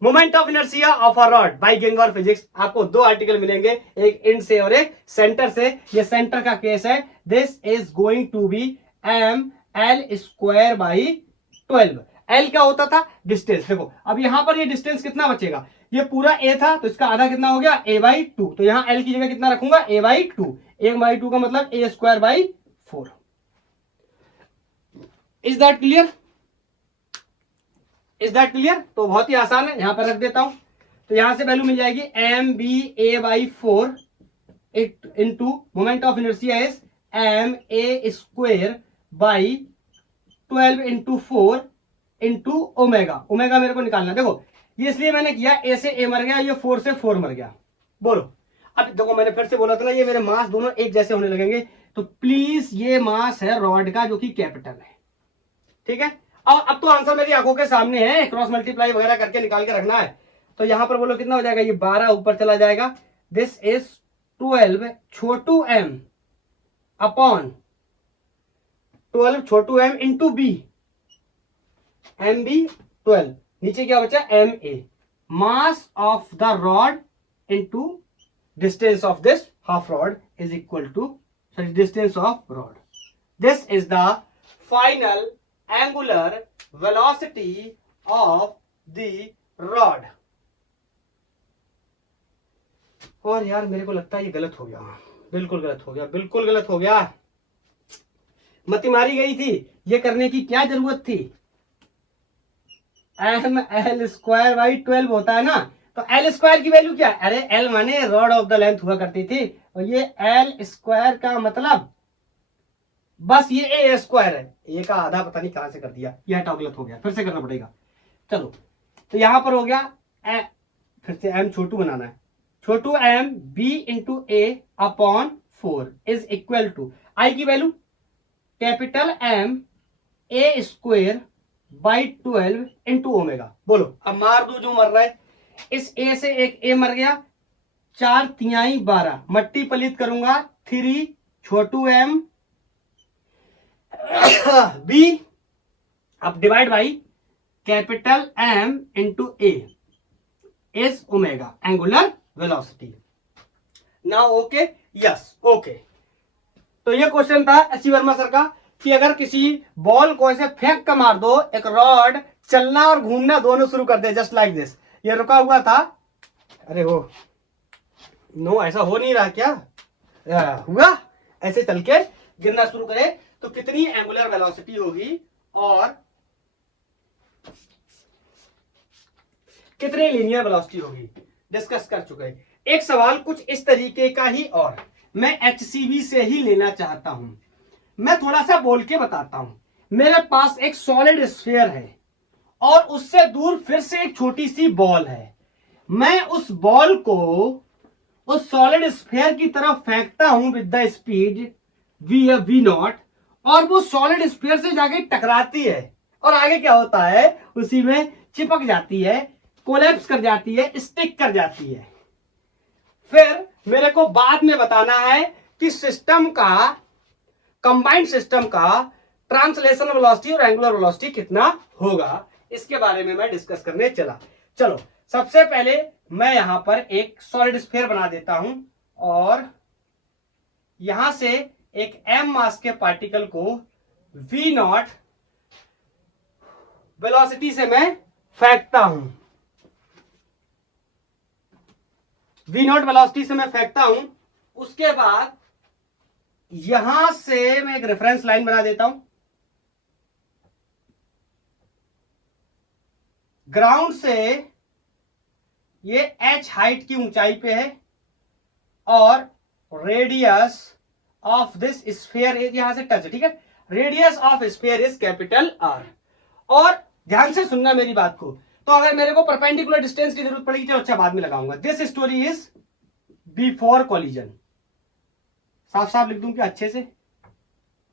moment of inertia of a rod by गेंगॉर फिजिक्स। आपको दो आर्टिकल मिलेंगे, एक इंड से और एक सेंटर से। ये सेंटर का केस है। This is going to be ML²/12। L क्या होता था? डिस्टेंस। देखो अब यहां पर ये डिस्टेंस कितना बचेगा? ये पूरा ए था, तो इसका आधा कितना हो गया? a/2। तो यहां एल की जगह कितना रखूंगा? a/2। 1/2 का मतलब a²/4। Is that clear? Is that clear? तो बहुत ही आसान है, यहां पर रख देता हूं। तो यहां से वैल्यू मिल जाएगी MBA/4 into moment of inertia is MA²/12 into 4 into omega. Omega मेरे को निकालना। देखो ये इसलिए मैंने किया, ए से ए मर गया, ये 4 से 4 मर गया। बोलो अब देखो, मैंने फिर से बोला था ना, ये मेरे मास दोनों एक जैसे होने लगेंगे। तो प्लीज ये मास है रॉड का, जो कि कैपिटल है। ठीक है, अब तो आंसर मेरी आंखों के सामने है, क्रॉस मल्टीप्लाई वगैरह करके निकाल के रखना है। तो यहां पर बोलो कितना हो जाएगा? ये 12 ऊपर चला जाएगा। दिस इज 12 छोटू m अपॉन 12 छोटू m इंटू बी, MB 12। नीचे क्या बचा? MA, mass of the rod into distance of this half rod is equal to distance of rod. This is the final angular velocity of the rod। और यार मेरे को लगता है ये गलत हो गया, बिल्कुल गलत हो गया, बिल्कुल गलत हो गया। मती मारी गई थी, ये करने की क्या जरूरत थी? ML²/12 होता है ना, तो तो एल स्क्वायर की वैल्यू क्या है? अरे एल माने रॉड ऑफ द लेंथ हुआ करती थी, और ये एल स्क्वायर का मतलब बस ये ए स्क्वायर है, ए का आधा पता नहीं कहां से कर दिया, यह हटाओ गलत हो गया, फिर से करना पड़ेगा। चलो तो यहां पर हो गया फिर से एम छोटू बनाना है, छोटू M B into A upon 4 is equal to I की value capital M A square by 12 into omega. बोलो अब मार दो जो मर रहा है, इस ए से एक ए मर गया, 4 तिहाई 12 मट्टी पलित करूंगा 3 छोटू एम बी अब divide by capital m into a is omega angular velocity. Now okay, yes okay. तो ये क्वेश्चन था एस सी वर्मा सर का कि अगर किसी बॉल को ऐसे फेंक कर मार दो, एक रॉड चलना और घूमना दोनों शुरू कर दे जस्ट लाइक दिस, ये रुका हुआ था, अरे वो नो ऐसा हो नहीं रहा क्या, हुआ ऐसे चल के गिरना शुरू करे तो कितनी एंगुलर वेलोसिटी होगी और कितनी लीनियर वेलोसिटी होगी, डिस्कस कर चुके हैं। एक सवाल कुछ इस तरीके का ही और मैं एचसीवी से ही लेना चाहता हूं, मैं थोड़ा सा बोल के बताता हूं। मेरे पास एक सॉलिड स्फीयर है और उससे दूर फिर से एक छोटी सी बॉल है, मैं उस बॉल को उस सॉलिड स्फीयर की तरफ फेंकता हूं with the speed v not, और वो सॉलिड स्फीयर से जाके टकराती है और आगे क्या होता है, उसी में चिपक जाती है, कोलैप्स कर जाती है, स्टिक कर जाती है। फिर मेरे को बाद में बताना है कि सिस्टम का, कंबाइंड सिस्टम का ट्रांसलेशन वेलोसिटी और एंगुलर वेलोसिटी कितना होगा, इसके बारे में मैं डिस्कस करने चला। चलो सबसे पहले मैं यहां पर एक सॉलिड स्फीयर बना देता हूं और यहां से एक एम मास के पार्टिकल को वी नॉट वेलोसिटी से मैं फेंकता हूं, वी नॉट वेलोसिटी से मैं फेंकता हूं। उसके बाद यहां से मैं एक रेफरेंस लाइन बना देता हूं, ग्राउंड से ये h हाइट की ऊंचाई पे है और रेडियस ऑफ दिस स्फीयर यहां से टच है, ठीक है, radius of sphere is capital R. और ध्यान से सुनना मेरी बात को, तो अगर मेरे को परपेंडिकुलर डिस्टेंस की जरूरत पड़ेगी, चलो अच्छा बाद में लगाऊंगा। This story is before collision, साफ साफ लिख दूं क्या अच्छे से,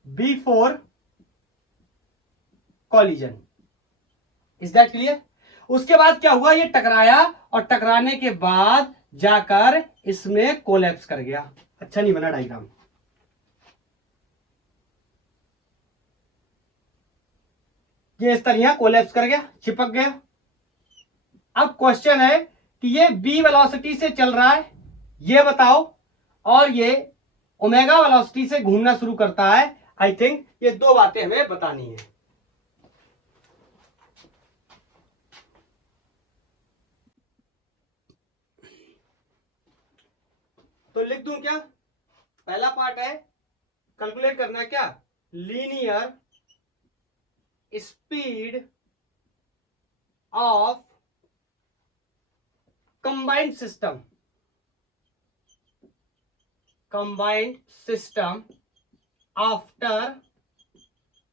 before collision, is that clear. उसके बाद क्या हुआ, ये टकराया और टकराने के बाद जाकर इसमें कोलैप्स कर गया। अच्छा नहीं बना डायग्राम, ये इस तरह कोलैप्स कर गया, चिपक गया। अब क्वेश्चन है कि ये बी वेलोसिटी से चल रहा है ये बताओ, और ये ओमेगा वेलोसिटी से घूमना शुरू करता है। आई थिंक ये दो बातें हमें बतानी है। तो लिख दूं क्या, पहला पार्ट है कैलकुलेट करना क्या, linear speed of combined system, combined system after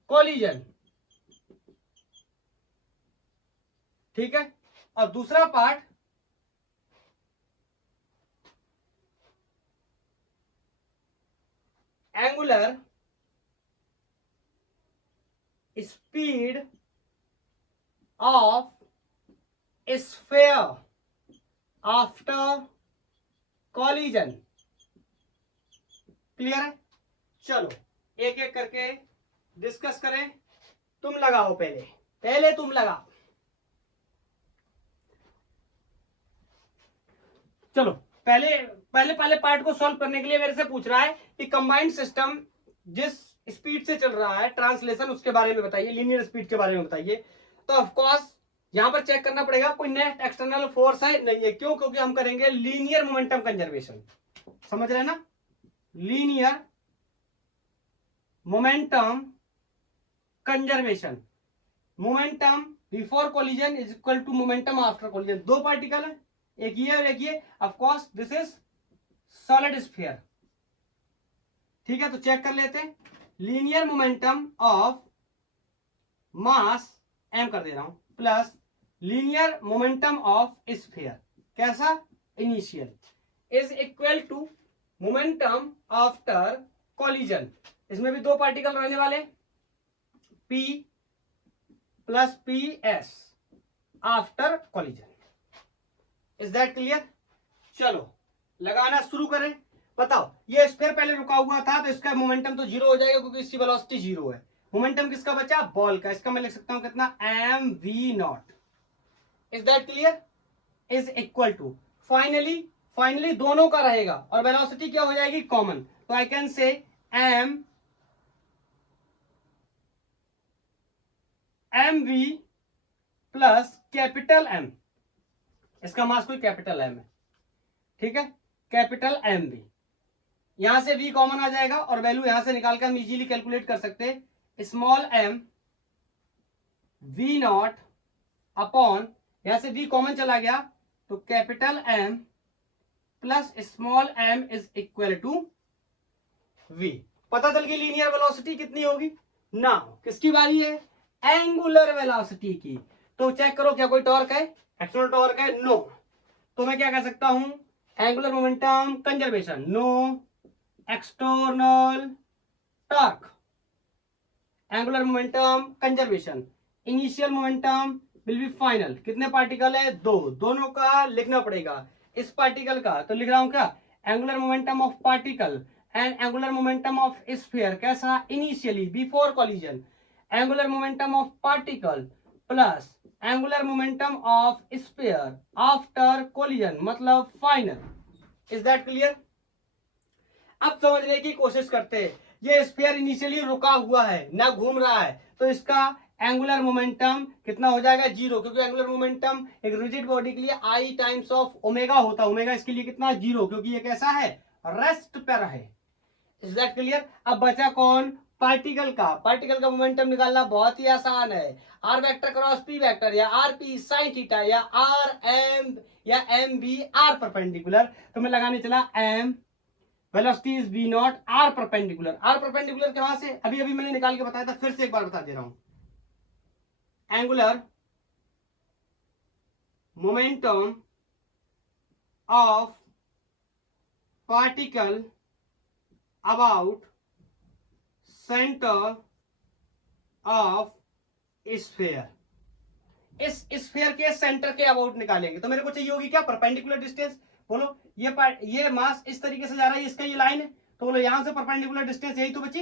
collision, ठीक है। और दूसरा part angular speed of sphere after collision. Clear है, चलो एक एक करके डिस्कस करें। तुम लगाओ, पहले पहले तुम लगाओ। चलो पहले पहले पहले पार्ट को सॉल्व करने के लिए मेरे से पूछ रहा है कि कंबाइंड सिस्टम जिस स्पीड से चल रहा है, ट्रांसलेशन उसके बारे में बताइए, लीनियर स्पीड के बारे में बताइए। तो ऑफ कोर्स यहां पर चेक करना पड़ेगा कोई नेट एक्सटर्नल फोर्स है नहीं है, क्यों, क्योंकि हम करेंगे लीनियर मोमेंटम कंजर्वेशन, समझ रहे हैं ना, linear momentum conservation. Momentum before collision is equal to momentum after collision, दो पार्टिकल है, एक ये और एक ये, of course this is solid sphere. ठीक है, तो चेक कर लेते हैं। Linear momentum of mass m कर दे रहा हूं plus linear momentum of sphere, कैसा, initial, is equal to momentum after collision. इसमें भी दो पार्टिकल रहने वाले, p plus P S after collision. Is that clear? चलो लगाना शुरू करें। बताओ, ये स्फीयर पहले रुका हुआ था तो इसका मोमेंटम तो जीरो हो जाएगा क्योंकि इसकी वेलोसिटी जीरो है। मोमेंटम किसका बचा, बॉल का। इसका मैं लिख सकता हूं कितना, m v not. Is that clear? Is equal to finally दोनों का रहेगा और वेलोसिटी क्या हो जाएगी, कॉमन। तो I can say m v plus capital m. इसका मास कोई कैपिटल एम है, ठीक है, कैपिटल एम वी। यहां से v कॉमन आ जाएगा और वैल्यू यहां से निकालकर हम इजीली कैलकुलेट कर सकते हैं। Small m v not upon, यहां से v कॉमन चला गया तो capital m plus small m is equal to v। पता चल गई लीनियर वेलोसिटी कितनी होगी। नाउ किसकी बारी है, एंगुलर वेलोसिटी की। तो चेक करो क्या कोई टॉर्क है, एक्सटर्नल टॉर्क है, नो। तो मैं क्या कह सकता हूं, angular momentum conservation, no external torque. Angular momentum conservation, initial momentum will be final. कितने पार्टिकल है, दो, दोनों का लिखना पड़ेगा। इस पार्टिकल का तो लिख रहा हूं क्या, angular momentum of particle and angular momentum of sphere, कैसा, initially before collision. Angular momentum of particle plus angular momentum of sphere after collision, मतलब फाइनल। Is that clear? अब समझने की कोशिश करते हैं। ये स्फीयर इनिशियली रुका हुआ है, ना घूम रहा है, तो इसका एंगुलर मोमेंटम कितना हो जाएगा, जीरो, क्योंकि एंगुलर मोमेंटम एक रिजिड बॉडी के लिए आई टाइम्स ऑफ ओमेगा होता है। ओमेगा इसके लिए कितना, जीरो, क्योंकि ये कैसा है, रेस्ट पर है। Is that clear? अब बचा कौन, पार्टिकल का। पार्टिकल का मोमेंटम निकालना बहुत ही आसान है। R vector cross P vector, या आर पी साइन थीटा, या आर एम, या एम बी आर परपेंडिकुलर। तो मैं लगाने चला M, velocity is v naught, R perpendicular. R perpendicular कहां से, अभी अभी मैंने निकाल के बताया था, फिर से एक बार बता दे रहा हूं। Angular momentum of particle about centre of sphere. इस स्फीयर के सेंटर के अबाउट निकालेंगे तो मेरे को चाहिए होगी क्या, परपेंडिकुलर डिस्टेंस। बोलो, ये मास इस तरीके से जा रहा है, इसका ये लाइन है, तो बोलो यहां से परपेंडिकुलर डिस्टेंस यही तो बची,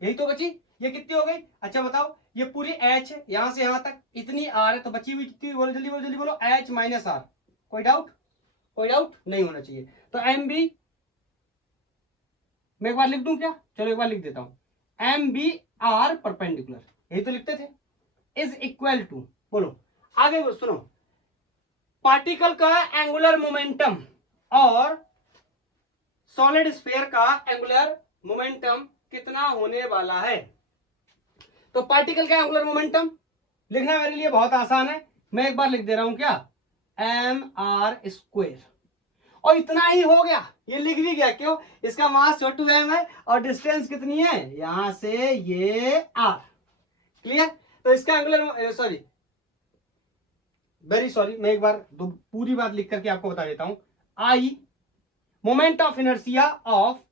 यही तो बची। ये कितनी हो गई, अच्छा बताओ, ये पूरी h है, यहां से यहां तक इतनी r है, तो बची हुई कितनी, बोलो जल्दी बोलो, जल्दी बोलो, h माइनस r। कोई डाउट, कोई डाउट नहीं होना चाहिए। तो एम बी, मैं एक बार लिख दूं क्या, चलो एक बार लिख देता हूं, एम बी आर परपेंडिकुलर, यही तो लिखते थे, इज इक्वल टू, बोलो आगे सुनो, पार्टिकल का एंगुलर मोमेंटम और सॉलिड स्फीयर का एंगुलर मोमेंटम कितना होने वाला है। तो पार्टिकल का एंगुलर मोमेंटम लिखना मेरे लिए बहुत आसान है, मैं एक बार लिख दे रहा हूं क्या, एम आर स्क्वायर, और इतना ही हो गया, ये लिख भी गया। क्यों, इसका मास छोटू एम है और डिस्टेंस कितनी है, यहां से ये आर। क्लियर? तो इसका एंगुलर, सॉरी वेरी सॉरी, मैं एक बार पूरी बात लिख करके आपको बता देता हूं। I moment of inertia of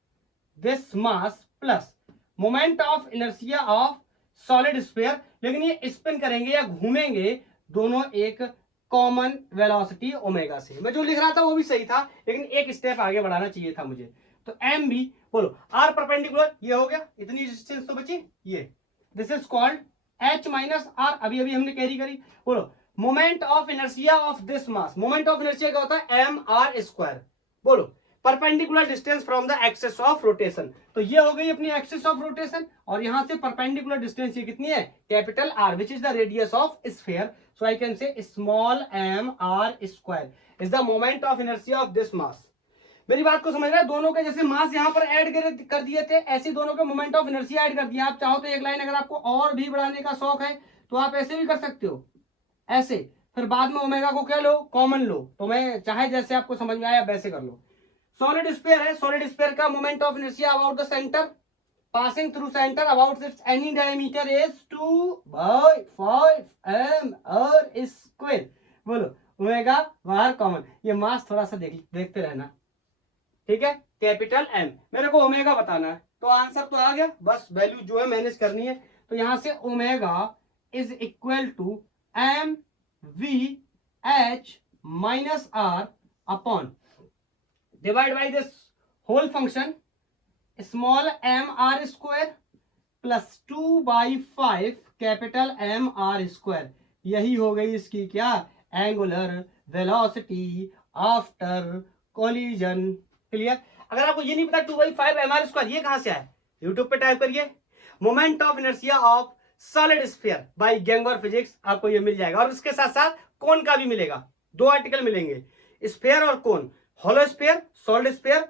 this mass plus moment of inertia of solid sphere, लेकिन ये स्पिन करेंगे या घूमेंगे दोनों एक कॉमन वेलोसिटी ओमेगा से। मैं जो लिख रहा था वो भी सही था, लेकिन एक स्टेप आगे बढ़ाना चाहिए था मुझे। तो एम बी, बोलो आर परपेंडिकुलर, ये हो गया, इतनी डिस्टेंस तो बची, ये this is called H minus R, अभी अभी हमने कैरी करी। बोलो moment of inertia of this mass, moment of inertia क्या होता है, एम आर स्क्वायर। बोलो perpendicular distance from the axis of rotation, तो ये हो गई अपनी एक्सिस ऑफ रोटेशन, और यहां से परपेंडिकुलर डिस्टेंस ये कितनी है, capital R, which is the radius of sphere. So I can say small M are square is the moment of inertia of this mass. मेरी बात को समझ रहे हैं, दोनों के जैसे मास यहां पर ऐड कर दिए थे, ऐसे दोनों के मोमेंट ऑफ इनर्शिया ऐड कर दिया। आप चाहो तो एक लाइन अगर आपको और भी बढ़ाने का शौक है तो आप ऐसे भी कर सकते हो, ऐसे फिर बाद में ओमेगा को क्या लो, कॉमन लो, तो मैं चाहे जैसे आपको समझ में आया वैसे कर लो। सॉलिड स्फीयर है, सॉलिड स्फीयर का moment of inertia about the centre passing through centre about it's any diameter is 2/5 m r²। बोलो ओमेगा बाहर कॉमन, ये मास थोड़ा सा देखते रहना, ठीक है। कैपिटल एम, मेरे को ओमेगा बताना है, तो आंसर तो आ गया, बस वैल्यू जो है मैनेज करनी है। तो यहां से omega is equal to M V H minus R upon divide by this whole function small M are square plus 2/5 capital M are square. यही हो गई इसकी क्या, angular velocity after collision. Clear. अगर आपको ये नहीं पता 2/5 एम आर स्क्वायर ये कहां से आए, यूट्यूब पे टाइप करिए moment of inertia of solid sphere by गैंगर फिजिक्स, आपको ये मिल जाएगा। और उसके साथ साथ कोन का भी मिलेगा, 2 आर्टिकल मिलेंगे, स्फीयर और cone, hollow sphere, solid sphere,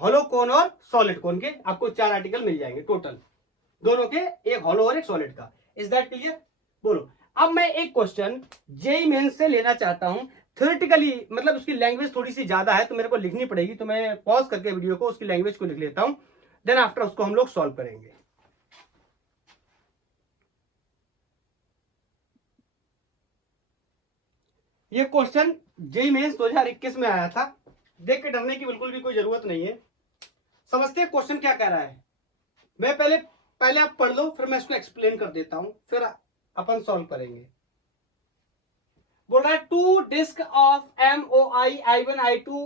hollow cone और सॉलिड कोन के आपको 4 आर्टिकल मिल जाएंगे टोटल, दोनों के, एक हॉलो और एक सॉलिड का। Is that clear? बोलो। अब मैं एक क्वेश्चन जेईई मेंस से लेना चाहता हूं, थ्योरेटिकली मतलब उसकी लैंग्वेज थोड़ी सी ज्यादा है तो मेरे को लिखनी पड़ेगी, तो मैं पॉज करके वीडियो को उसकी लैंग्वेज को लिख लेता हूं, देन आफ्टर उसको हम लोग सॉल्व करेंगे। ये क्वेश्चन जेईई मेंस 2021 में आया था, देख के डरने की बिल्कुल भी कोई जरूरत नहीं है। समझते हैं क्वेश्चन क्या कह रहा है। मैं पहले आप पढ़ लो, फिर मैं इसको एक्सप्लेन कर देता हूं, फिर अपन सॉल्व करेंगे। बोल रहा है two disc of MOI I1 I2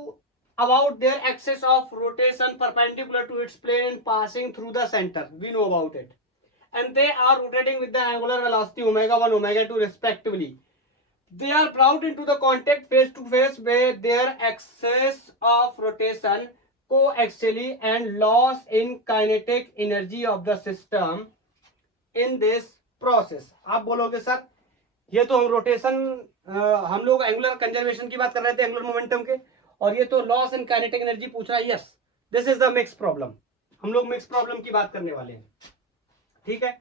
about their axis of rotation perpendicular to its plane passing through the center, we know about it, and they are rotating with the angular velocity omega 1 omega 2 respectively. They are brought into the contact face to face where their axis of rotation coaxially and loss in kinetic energy of the system in this process. आप बोलोगे sir ये तो हम rotation, हम लोग angular conservation की बात कर रहे थे, एंगुलर मोमेंटम के, और ये तो लॉस इन काइनेटिक एनर्जी पूछ रहा है। Yes, this is the mix problem, हम लोग मिक्स प्रॉब्लम की बात करने वाले हैं, ठीक है।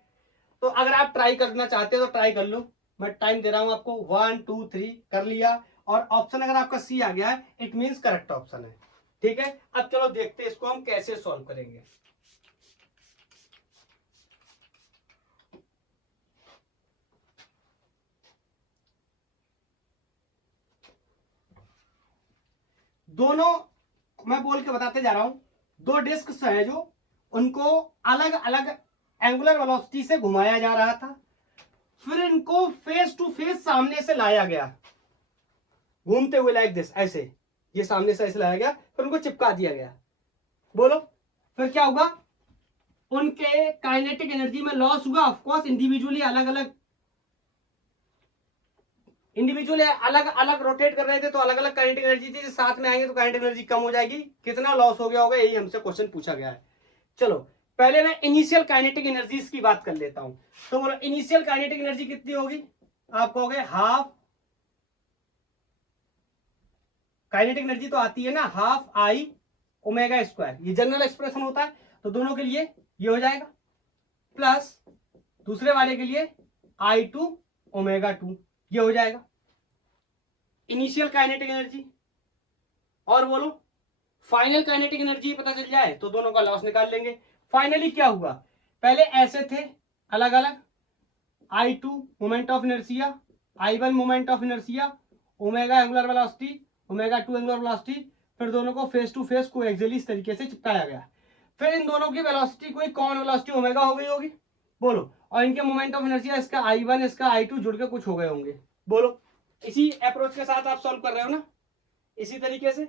तो अगर आप ट्राई करना चाहते हो तो ट्राई कर लो, मैं टाइम दे रहा हूं आपको, 1 2 3 कर लिया, और ऑप्शन अगर आपका सी आ गया है इट मीन्स करेक्ट ऑप्शन है, ठीक है। अब चलो देखते हैं इसको हम कैसे सॉल्व करेंगे। दोनों मैं बोल के बताते जा रहा हूं, 2 डिस्क्स हैं जो उनको अलग अलग एंगुलर वेलोसिटी से घुमाया जा रहा था, फिर इनको फेस टू फेस सामने से लाया गया, घूमते हुए लाइक दिस, ऐसे ये सामने से ऐसे लाया गया, फिर उनको चिपका दिया गया। बोलो फिर क्या होगा, उनके काइनेटिक एनर्जी में लॉस हुआ, ऑफकोर्स इंडिविजुअली अलग अलग रोटेट कर रहे थे तो अलग अलग काइनेटिक एनर्जी थी, साथ में आएंगे तो काइनेटिक एनर्जी कम हो जाएगी, कितना लॉस हो गया होगा यही हमसे क्वेश्चन पूछा गया है। चलो पहले मैं इनिशियल काइनेटिक एनर्जीज की बात कर लेता हूं, तो बोलो इनिशियल काइनेटिक एनर्जी कितनी होगी, आप कहोगे हाफ, काइनेटिक एनर्जी तो आती है ना हाफ आई ओमेगा स्क्वायर, ये जनरल एक्सप्रेशन होता है, तो दोनों के लिए ये हो जाएगा, प्लस दूसरे वाले के लिए I2 ओमेगा 2 ये हो जाएगा इनिशियल काइनेटिक एनर्जी। और बोलो फाइनल काइनेटिक एनर्जी पता चल जाए तो दोनों का लॉस निकाल लेंगे। फाइनली क्या हुआ, पहले ऐसे थे अलग अलग, I2 moment of inertia, I1 moment of inertia, omega angular velocity, omega 2 angular velocity, फिर दोनों को फेस टू फेस कोएक्सियली इस तरीके से चिपकाया गया, फिर इन दोनों की वेलोसिटी कोई कॉमन वेलोसिटी ओमेगा हो गई होगी, बोलो, और इनके मोमेंट ऑफ इनर्शिया इसका I1 इसका I2 जुड़ के कुछ हो गए होंगे। बोलो इसी अप्रोच के साथ आप सॉल्व कर रहे हो ना, इसी तरीके से,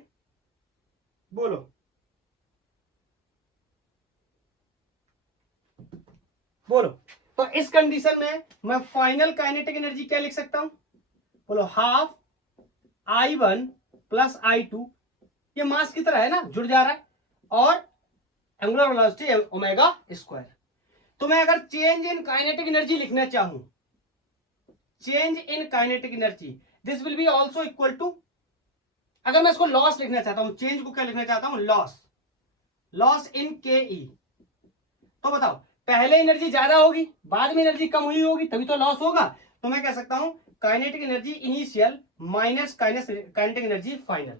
बोलो बोलो। तो इस कंडीशन में मैं फाइनल काइनेटिक एनर्जी क्या लिख सकता हूं, बोलो हाफ I1 प्लस I2, ये मास की तरह है ना, जुड़ जा रहा है, और एंगुलर वेलोसिटी ओमेगा स्क्वायर। तो मैं अगर चेंज इन काइनेटिक एनर्जी लिखना चाहूं, change in kinetic energy this will be also equal to, अगर मैं इसको लॉस लिखना चाहता हूं, चेंज को क्या लिखना चाहता हूं, लॉस इन KE, तो बताओ पहले एनर्जी ज्यादा होगी बाद में एनर्जी कम हुई होगी तभी तो लॉस होगा, तो मैं कह सकता हूं kinetic energy initial minus kinetic energy final.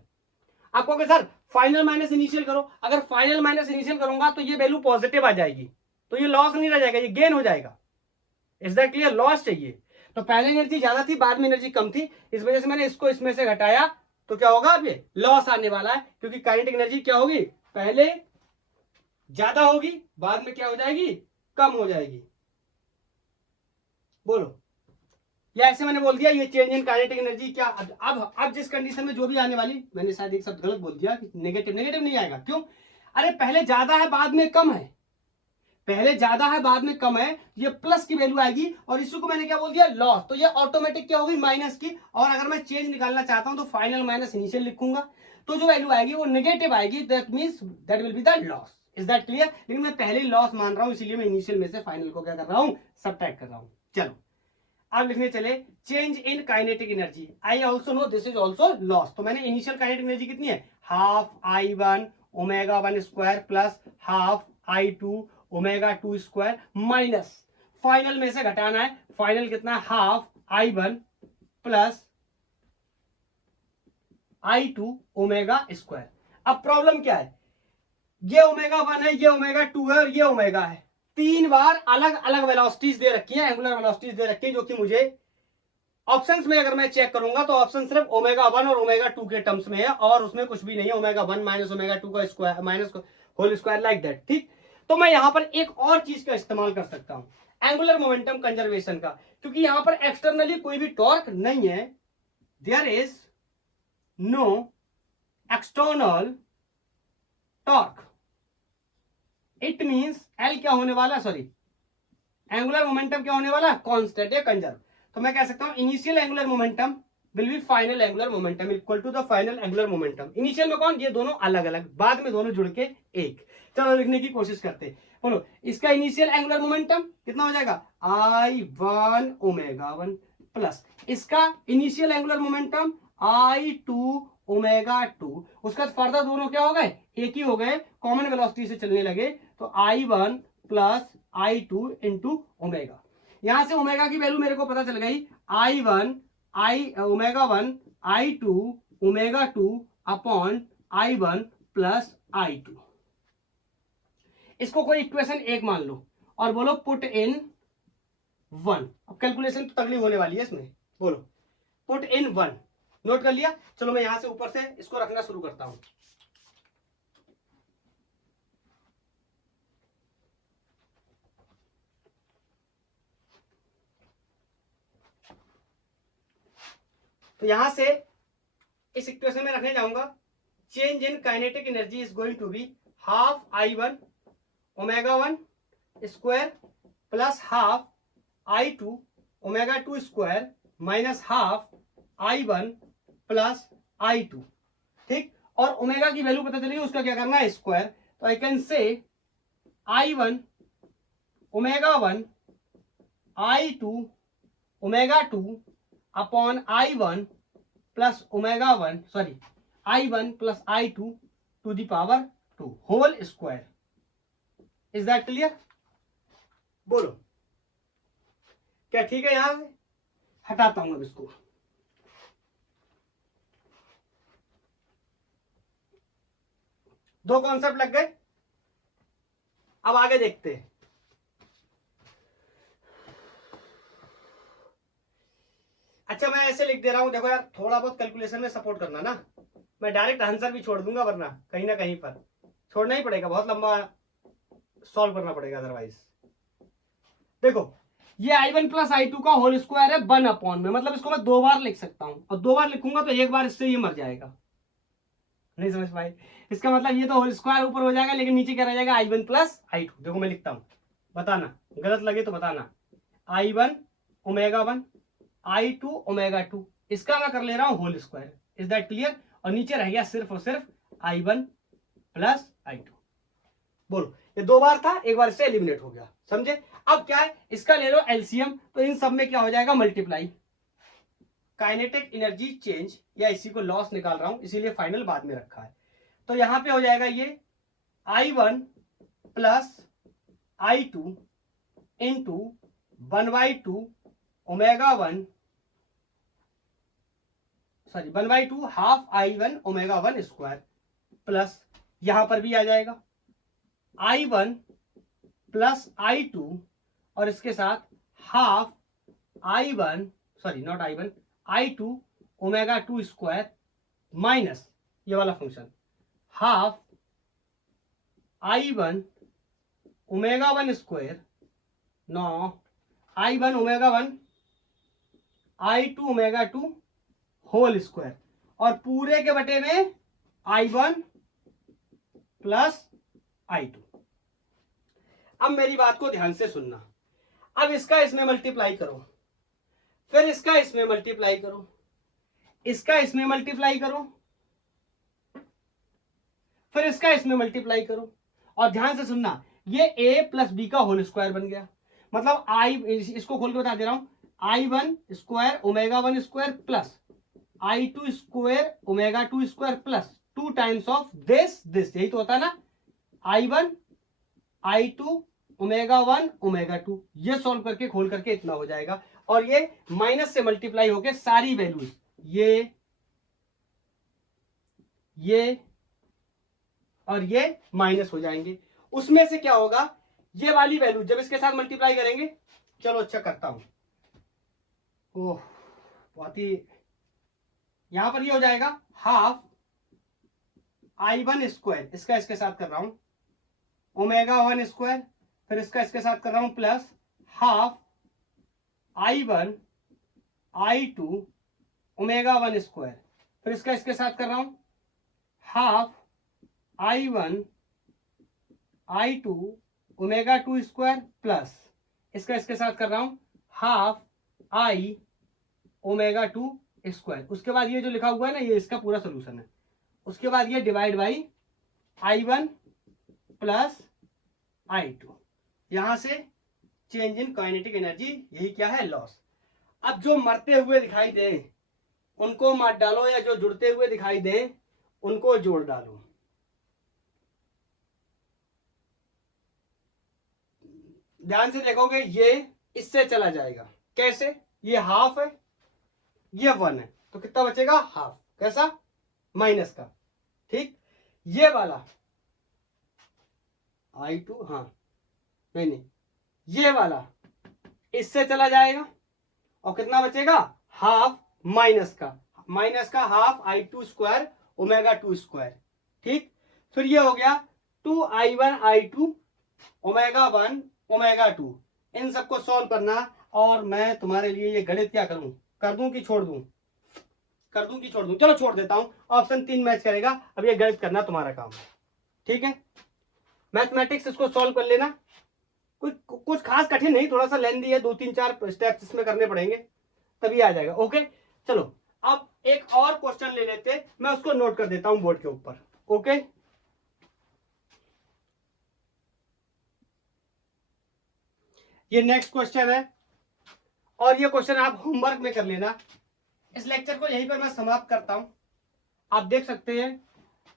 आप कहोगे सर फाइनल माइनस इनिशियल करो, अगर फाइनल माइनस इनिशियल करूंगा तो ये वैल्यू पॉजिटिव आ जाएगी, तो ये लॉस नहीं रह जाएगा, ये गेन हो जाएगा। Is that clear? लॉस चाहिए। तो पहले एनर्जी ज्यादा थी, बाद में एनर्जी कम थी, इस वजह से मैंने इसको इसमें से घटाया, तो क्या होगा अब ये लॉस आने वाला है, क्योंकि काइनेटिक एनर्जी क्या होगी, पहले ज्यादा होगी, बाद में क्या हो जाएगी, कम हो जाएगी। बोलो, या ऐसे मैंने बोल दिया ये चेंज इन काइनेटिक एनर्जी क्या, अब जिस कंडीशन में जो भी आने वाली, मैंने शायद एक शब्द गलत बोल दिया कि नेगेटिव नहीं आएगा। क्यों? अरे पहले ज्यादा है बाद में कम है, पहले ज्यादा है बाद में कम है, ये प्लस की वैल्यू आएगी, और इसी को मैंने क्या बोल दिया, लॉस, तो ये ऑटोमेटिक क्या होगी, माइनस की। और अगर मैं चेंज निकालना चाहता हूं तो फाइनल माइनस इनिशियल लिखूंगा, तो जो वैल्यू आएगी वो नेगेटिव आएगी, that means that will be the loss. Is that clear? लेकिन मैं पहले लॉस मान रहा हूं, इसलिए मैं इनिशियल में से फाइनल को क्या कर रहा हूं, सबट्रैक्ट कर रहा हूं। चलो अब लिखने चले, change in kinetic energy, I also know this is also loss. तो मैंने इनिशियल काइनेटिक एनर्जी कितनी है, half I1 omega 1 square plus half I2 omega 2 square minus final में से घटाना है, फाइनल कितना, half I1 plus I2 omega square. अब प्रॉब्लम क्या है, ये ओमेगा 1 है, ये ओमेगा 2 है और ये ओमेगा है, तीन बार अलग अलग वेलोसिटीज दे रखी है, एंगुलर वेलोसिटीज दे रखी है, जो कि मुझे ऑप्शंस में अगर मैं चेक करूंगा तो ऑप्शन सिर्फ ओमेगा 1 और ओमेगा 2 के टर्म्स में है, और उसमें कुछ भी नहीं है, ओमेगा 1 माइनस ओमेगा 2 का square minus whole square like that. ठीक, तो मैं यहां पर एक और चीज का इस्तेमाल कर सकता हूं, एंगुलर मोमेंटम कंजर्वेशन का, क्योंकि यहां पर एक्सटर्नली कोई भी टॉर्क नहीं है, there is no external torque, it means L क्या होने वाला, सॉरी एंगुलर मोमेंटम क्या होने वाला, कांस्टेंट या कंजर्व। तो मैं कह सकता हूं initial angular momentum will be final angular momentum equal to the final angular momentum. Initial में कौन, ये दोनों अलग अलग, बाद में दोनों जुड़ के एक। चलो लिखने की कोशिश करते हैं, बोलो इसका इनिशियल एंगुलर मोमेंटम कितना हो जाएगा, I1 ओमेगा 1 प्लस इसका initial angular momentum I2 omega 2, उसका फर्दर दोनों क्या हो गए, एक ही हो गए, कॉमन वेलोसिटी से चलने लगे, तो I1 plus I2 into omega. यहां से ओमेगा की वैल्यू मेरे को पता चल गई, omega 1 I2 omega 2 upon I1 plus I2। इसको कोई इक्वेशन एक मान लो और बोलो पुट इन 1। अब कैलकुलेशन तो तगड़ी होने वाली है इसमें, बोलो पुट इन 1। नोट कर लिया? चलो मैं यहां से ऊपर से इसको रखना शुरू करता हूं। तो यहां से इस इक्वेशन में रखने जाऊंगा, change in kinetic energy is going to be half I1 omega 1 square plus half I2 omega 2 square minus half I1 plus I2। ठीक, और ओमेगा की वैल्यू पता चली, उसका क्या करना है, स्क्वायर। तो I can say I1 omega 1 I2 omega 2 upon I1 plus omega 1 sorry I1 plus I2 to the power 2 whole square. Is that clear? बोलो क्या ठीक है? यहां से हटाता हूं अब इसको। दो कॉन्सेप्ट लग गए, अब आगे देखते हैं। अच्छा मैं ऐसे लिख दे रहा हूं, देखो यार थोड़ा बहुत कैलकुलेशन में सपोर्ट करना ना, मैं डायरेक्ट आंसर भी छोड़ दूंगा, वरना कहीं ना कहीं पर छोड़ना ही पड़ेगा, बहुत लंबा सॉल्व करना पड़ेगा अदरवाइज। देखो ये I1 प्लस I2 का होल स्क्वायर है 1 अपॉन में, मतलब इसको मैं दो बार लिख सकता हूं, और दो बार लिखूंगा तो एक बार इससे ये मर जाएगा। नहीं समझ पाए? इसका मतलब ये तो होल स्क्वायर ऊपर हो जाएगा, लेकिन नीचे क्या रह जाएगा, I1 प्लस I2। देखो मैं लिखता हूं, बताना गलत लगे तो बताना, I1 ओमेगा 1 I2 ओमेगा 2, इसका मैं कर ले रहा हूं whole square. Is that clear? और नीचे रह गया सिर्फ और सिर्फ I1 प्लस I2। बोलो ये दो बार था, एक बार इससे एलिमिनेट हो गया, समझे? अब क्या है, इसका ले लो एलसीएम, तो इन सब में क्या हो जाएगा, मल्टीप्लाई काइनेटिक एनर्जी चेंज, या इसी को लॉस निकाल रहा हूं इसीलिए फाइनल बाद में रखा है। तो यहां पे हो जाएगा ये I1 plus I2 into 1/2 omega 1 sorry 1/2 half I1 omega 1 square plus यहां पर भी आ जाएगा I1 प्लस I2 और इसके साथ half I1 sorry not I1 I2 omega 2 square minus ये वाला function half I1 omega 1 square no I1 omega 1 I2 omega 2 whole square और पूरे के बटे में I1 प्लस I2। अब मेरी बात को ध्यान से सुनना, अब इसका इसमें मल्टीप्लाई करो, फिर इसका इसमें मल्टीप्लाई करो, इसका इसमें मल्टीप्लाई करो, फिर इसका इसमें मल्टीप्लाई करो और ध्यान से सुनना, ये a प्लस बी का होल स्क्वायर बन गया। मतलब इसको खोल के बता दे रहा हूं I1 square omega 1 square plus I2 square omega 2 square plus 2 times of this यही तो होता है ना I1 I2 ओमेगा 1 ओमेगा 2। ये सॉल्व करके खोल करके इतना हो जाएगा और ये माइनस से मल्टीप्लाई होके सारी वैल्यूज ये और ये माइनस हो जाएंगे। उसमें से क्या होगा, ये वाली वैल्यू जब इसके साथ मल्टीप्लाई करेंगे, चलो अच्छा करता हूं, ओह बहुत ही, यहां पर ये हो जाएगा हाफ I1 स्क्वायर, इसका इसके साथ कर रहा हूं ओमेगा 1 स्क्वायर, फिर इसका इसके साथ कर रहा हूं plus half I1 I2 omega 1 square, फिर इसका इसके साथ कर रहा हूं half I1 I2 omega 2 square plus इसका इसके साथ कर रहा हूं हाफ I ओमेगा 2 स्क्वायर। उसके बाद ये जो लिखा हुआ है ना, ये इसका पूरा सोल्यूशन है। उसके बाद ये divide by I1 plus I2, यहां से चेंज इन काइनेटिक एनर्जी, यही क्या है, लॉस। अब जो मरते हुए दिखाई दे उनको मार डालो या जो जुड़ते हुए दिखाई दे उनको जोड़ डालो। ध्यान से देखोगे ये इससे चला जाएगा, कैसे, ये हाफ है ये 1 है तो कितना बचेगा, हाफ, कैसा, माइनस का, ठीक। ये वाला I2 हाँ नहीं ये वाला इससे चला जाएगा और कितना बचेगा, हाफ माइनस का half I2 square omega 2 square, ठीक। फिर ये हो गया 2I1 I2 ओमेगा 1 ओमेगा 2। इन सबको सॉल्व करना और मैं तुम्हारे लिए ये गणित क्या करूं, कर दूं कि छोड़ दूं, चलो छोड़ देता हूं, ऑप्शन 3 मैच करेगा। अब ये गणित करना तुम्हारा काम है, ठीक है। मैथमेटिक्स इसको सॉल्व कर लेना, कुछ खास कठिन नहीं, थोड़ा सा लेंदी है, 2-3-4 स्टेप्स इसमें करने पड़ेंगे तभी आ जाएगा। ओके चलो अब एक और क्वेश्चन ले लेते, मैं उसको नोट कर देता हूं बोर्ड के ऊपर। ओके ये नेक्स्ट क्वेश्चन है और ये क्वेश्चन आप होमवर्क में कर लेना। इस लेक्चर को यहीं पर मैं समाप्त करता हूं। आप देख सकते हैं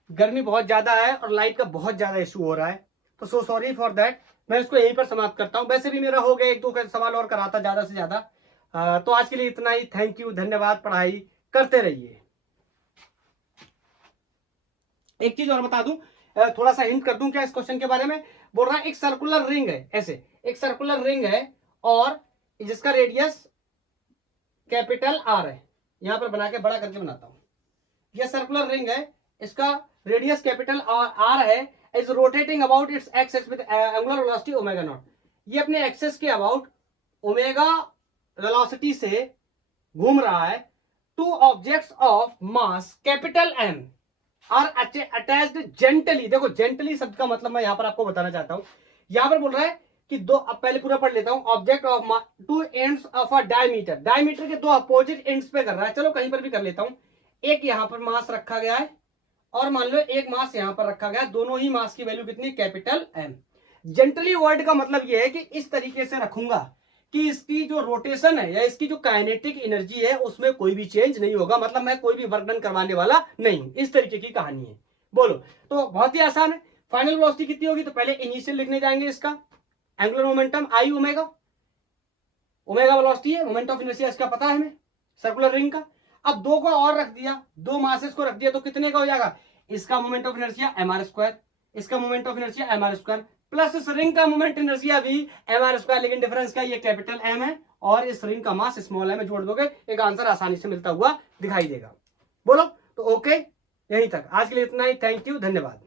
गर्मी बहुत ज्यादा है और लाइट का बहुत ज्यादा इशू हो रहा है, तो सो सॉरी फॉर दैट। मैं इसको यहीं पर समाप्त करता हूं। वैसे भी मेरा हो गया, 1-2 सवाल और कराता ज्यादा से ज्यादा। तो आज के लिए इतना ही। थैंक यू, धन्यवाद। पढ़ाई करते रहिए। एक चीज और बता दूं, थोड़ा सा हिंट कर दूं क्या इस क्वेश्चन के बारे में। बोल रहा है एक सर्कुलर रिंग है, ऐसे एक सर्कुलर रिंग है और जिसका रेडियस कैपिटल R है। यहां पर बना के बड़ा करके बनाता हूं। यह सर्कुलर रिंग है, इसका रेडियस कैपिटल R है, is rotating about its axis with angular velocity omega naught. ये अपने एक्सिस के अबाउट ओमेगा वेलोसिटी से घूम रहा है। Two objects of mass capital M are attached gently. देखो जेंटली शब्द का मतलब मैं यहां पर आपको बताना चाहता हूं। यहां पर बोल रहा है कि दो, अब पहले पूरा पढ़ लेता हूं। Object of two ends of a diameter, diameter के दो अपोजिट एंड्स पे कर रहा है। चलो कहीं पर भी कर लेता हूं। एक यहां पर मास रखा गया है और मान लो एक मास यहां पर रखा गया है। दोनों ही मास की वैल्यू कितनी, कैपिटल M। जेंटली वर्ड का मतलब यह है कि इस तरीके से रखूंगा कि इसकी जो रोटेशन है या इसकी जो काइनेटिक एनर्जी है उसमें कोई भी चेंज नहीं होगा। मतलब मैं कोई भी वर्णन करवाने वाला नहीं हूं। इस तरीके की कहानी है। बोलो, तो बहुत ही आसान है। फाइनल वेलोसिटी कितनी होगी, तो पहले इनिशियल लिखने जाएंगे इसका angular momentum I omega, omega velocity है, मोमेंट ऑफ इनर्शिया इसका पता है हमें सर्कुलर रिंग का। अब दो को और रख दिया, दो मासेस को रख दिया तो कितने का हो जाएगा, इसका मोमेंट ऑफ इनर्शिया mr², इसका moment of inertia mr² plus इस रिंग का मोमेंट इनर्शिया भी mr², लेकिन डिफरेंस क्या, ये कैपिटल M है और इस रिंग का मास स्मॉल m में जोड़ दोगे, एक आंसर आसानी से मिलता हुआ दिखाई देगा। बोलो तो ओके, यहीं तक आज के लिए इतना ही। थैंक यू, धन्यवाद।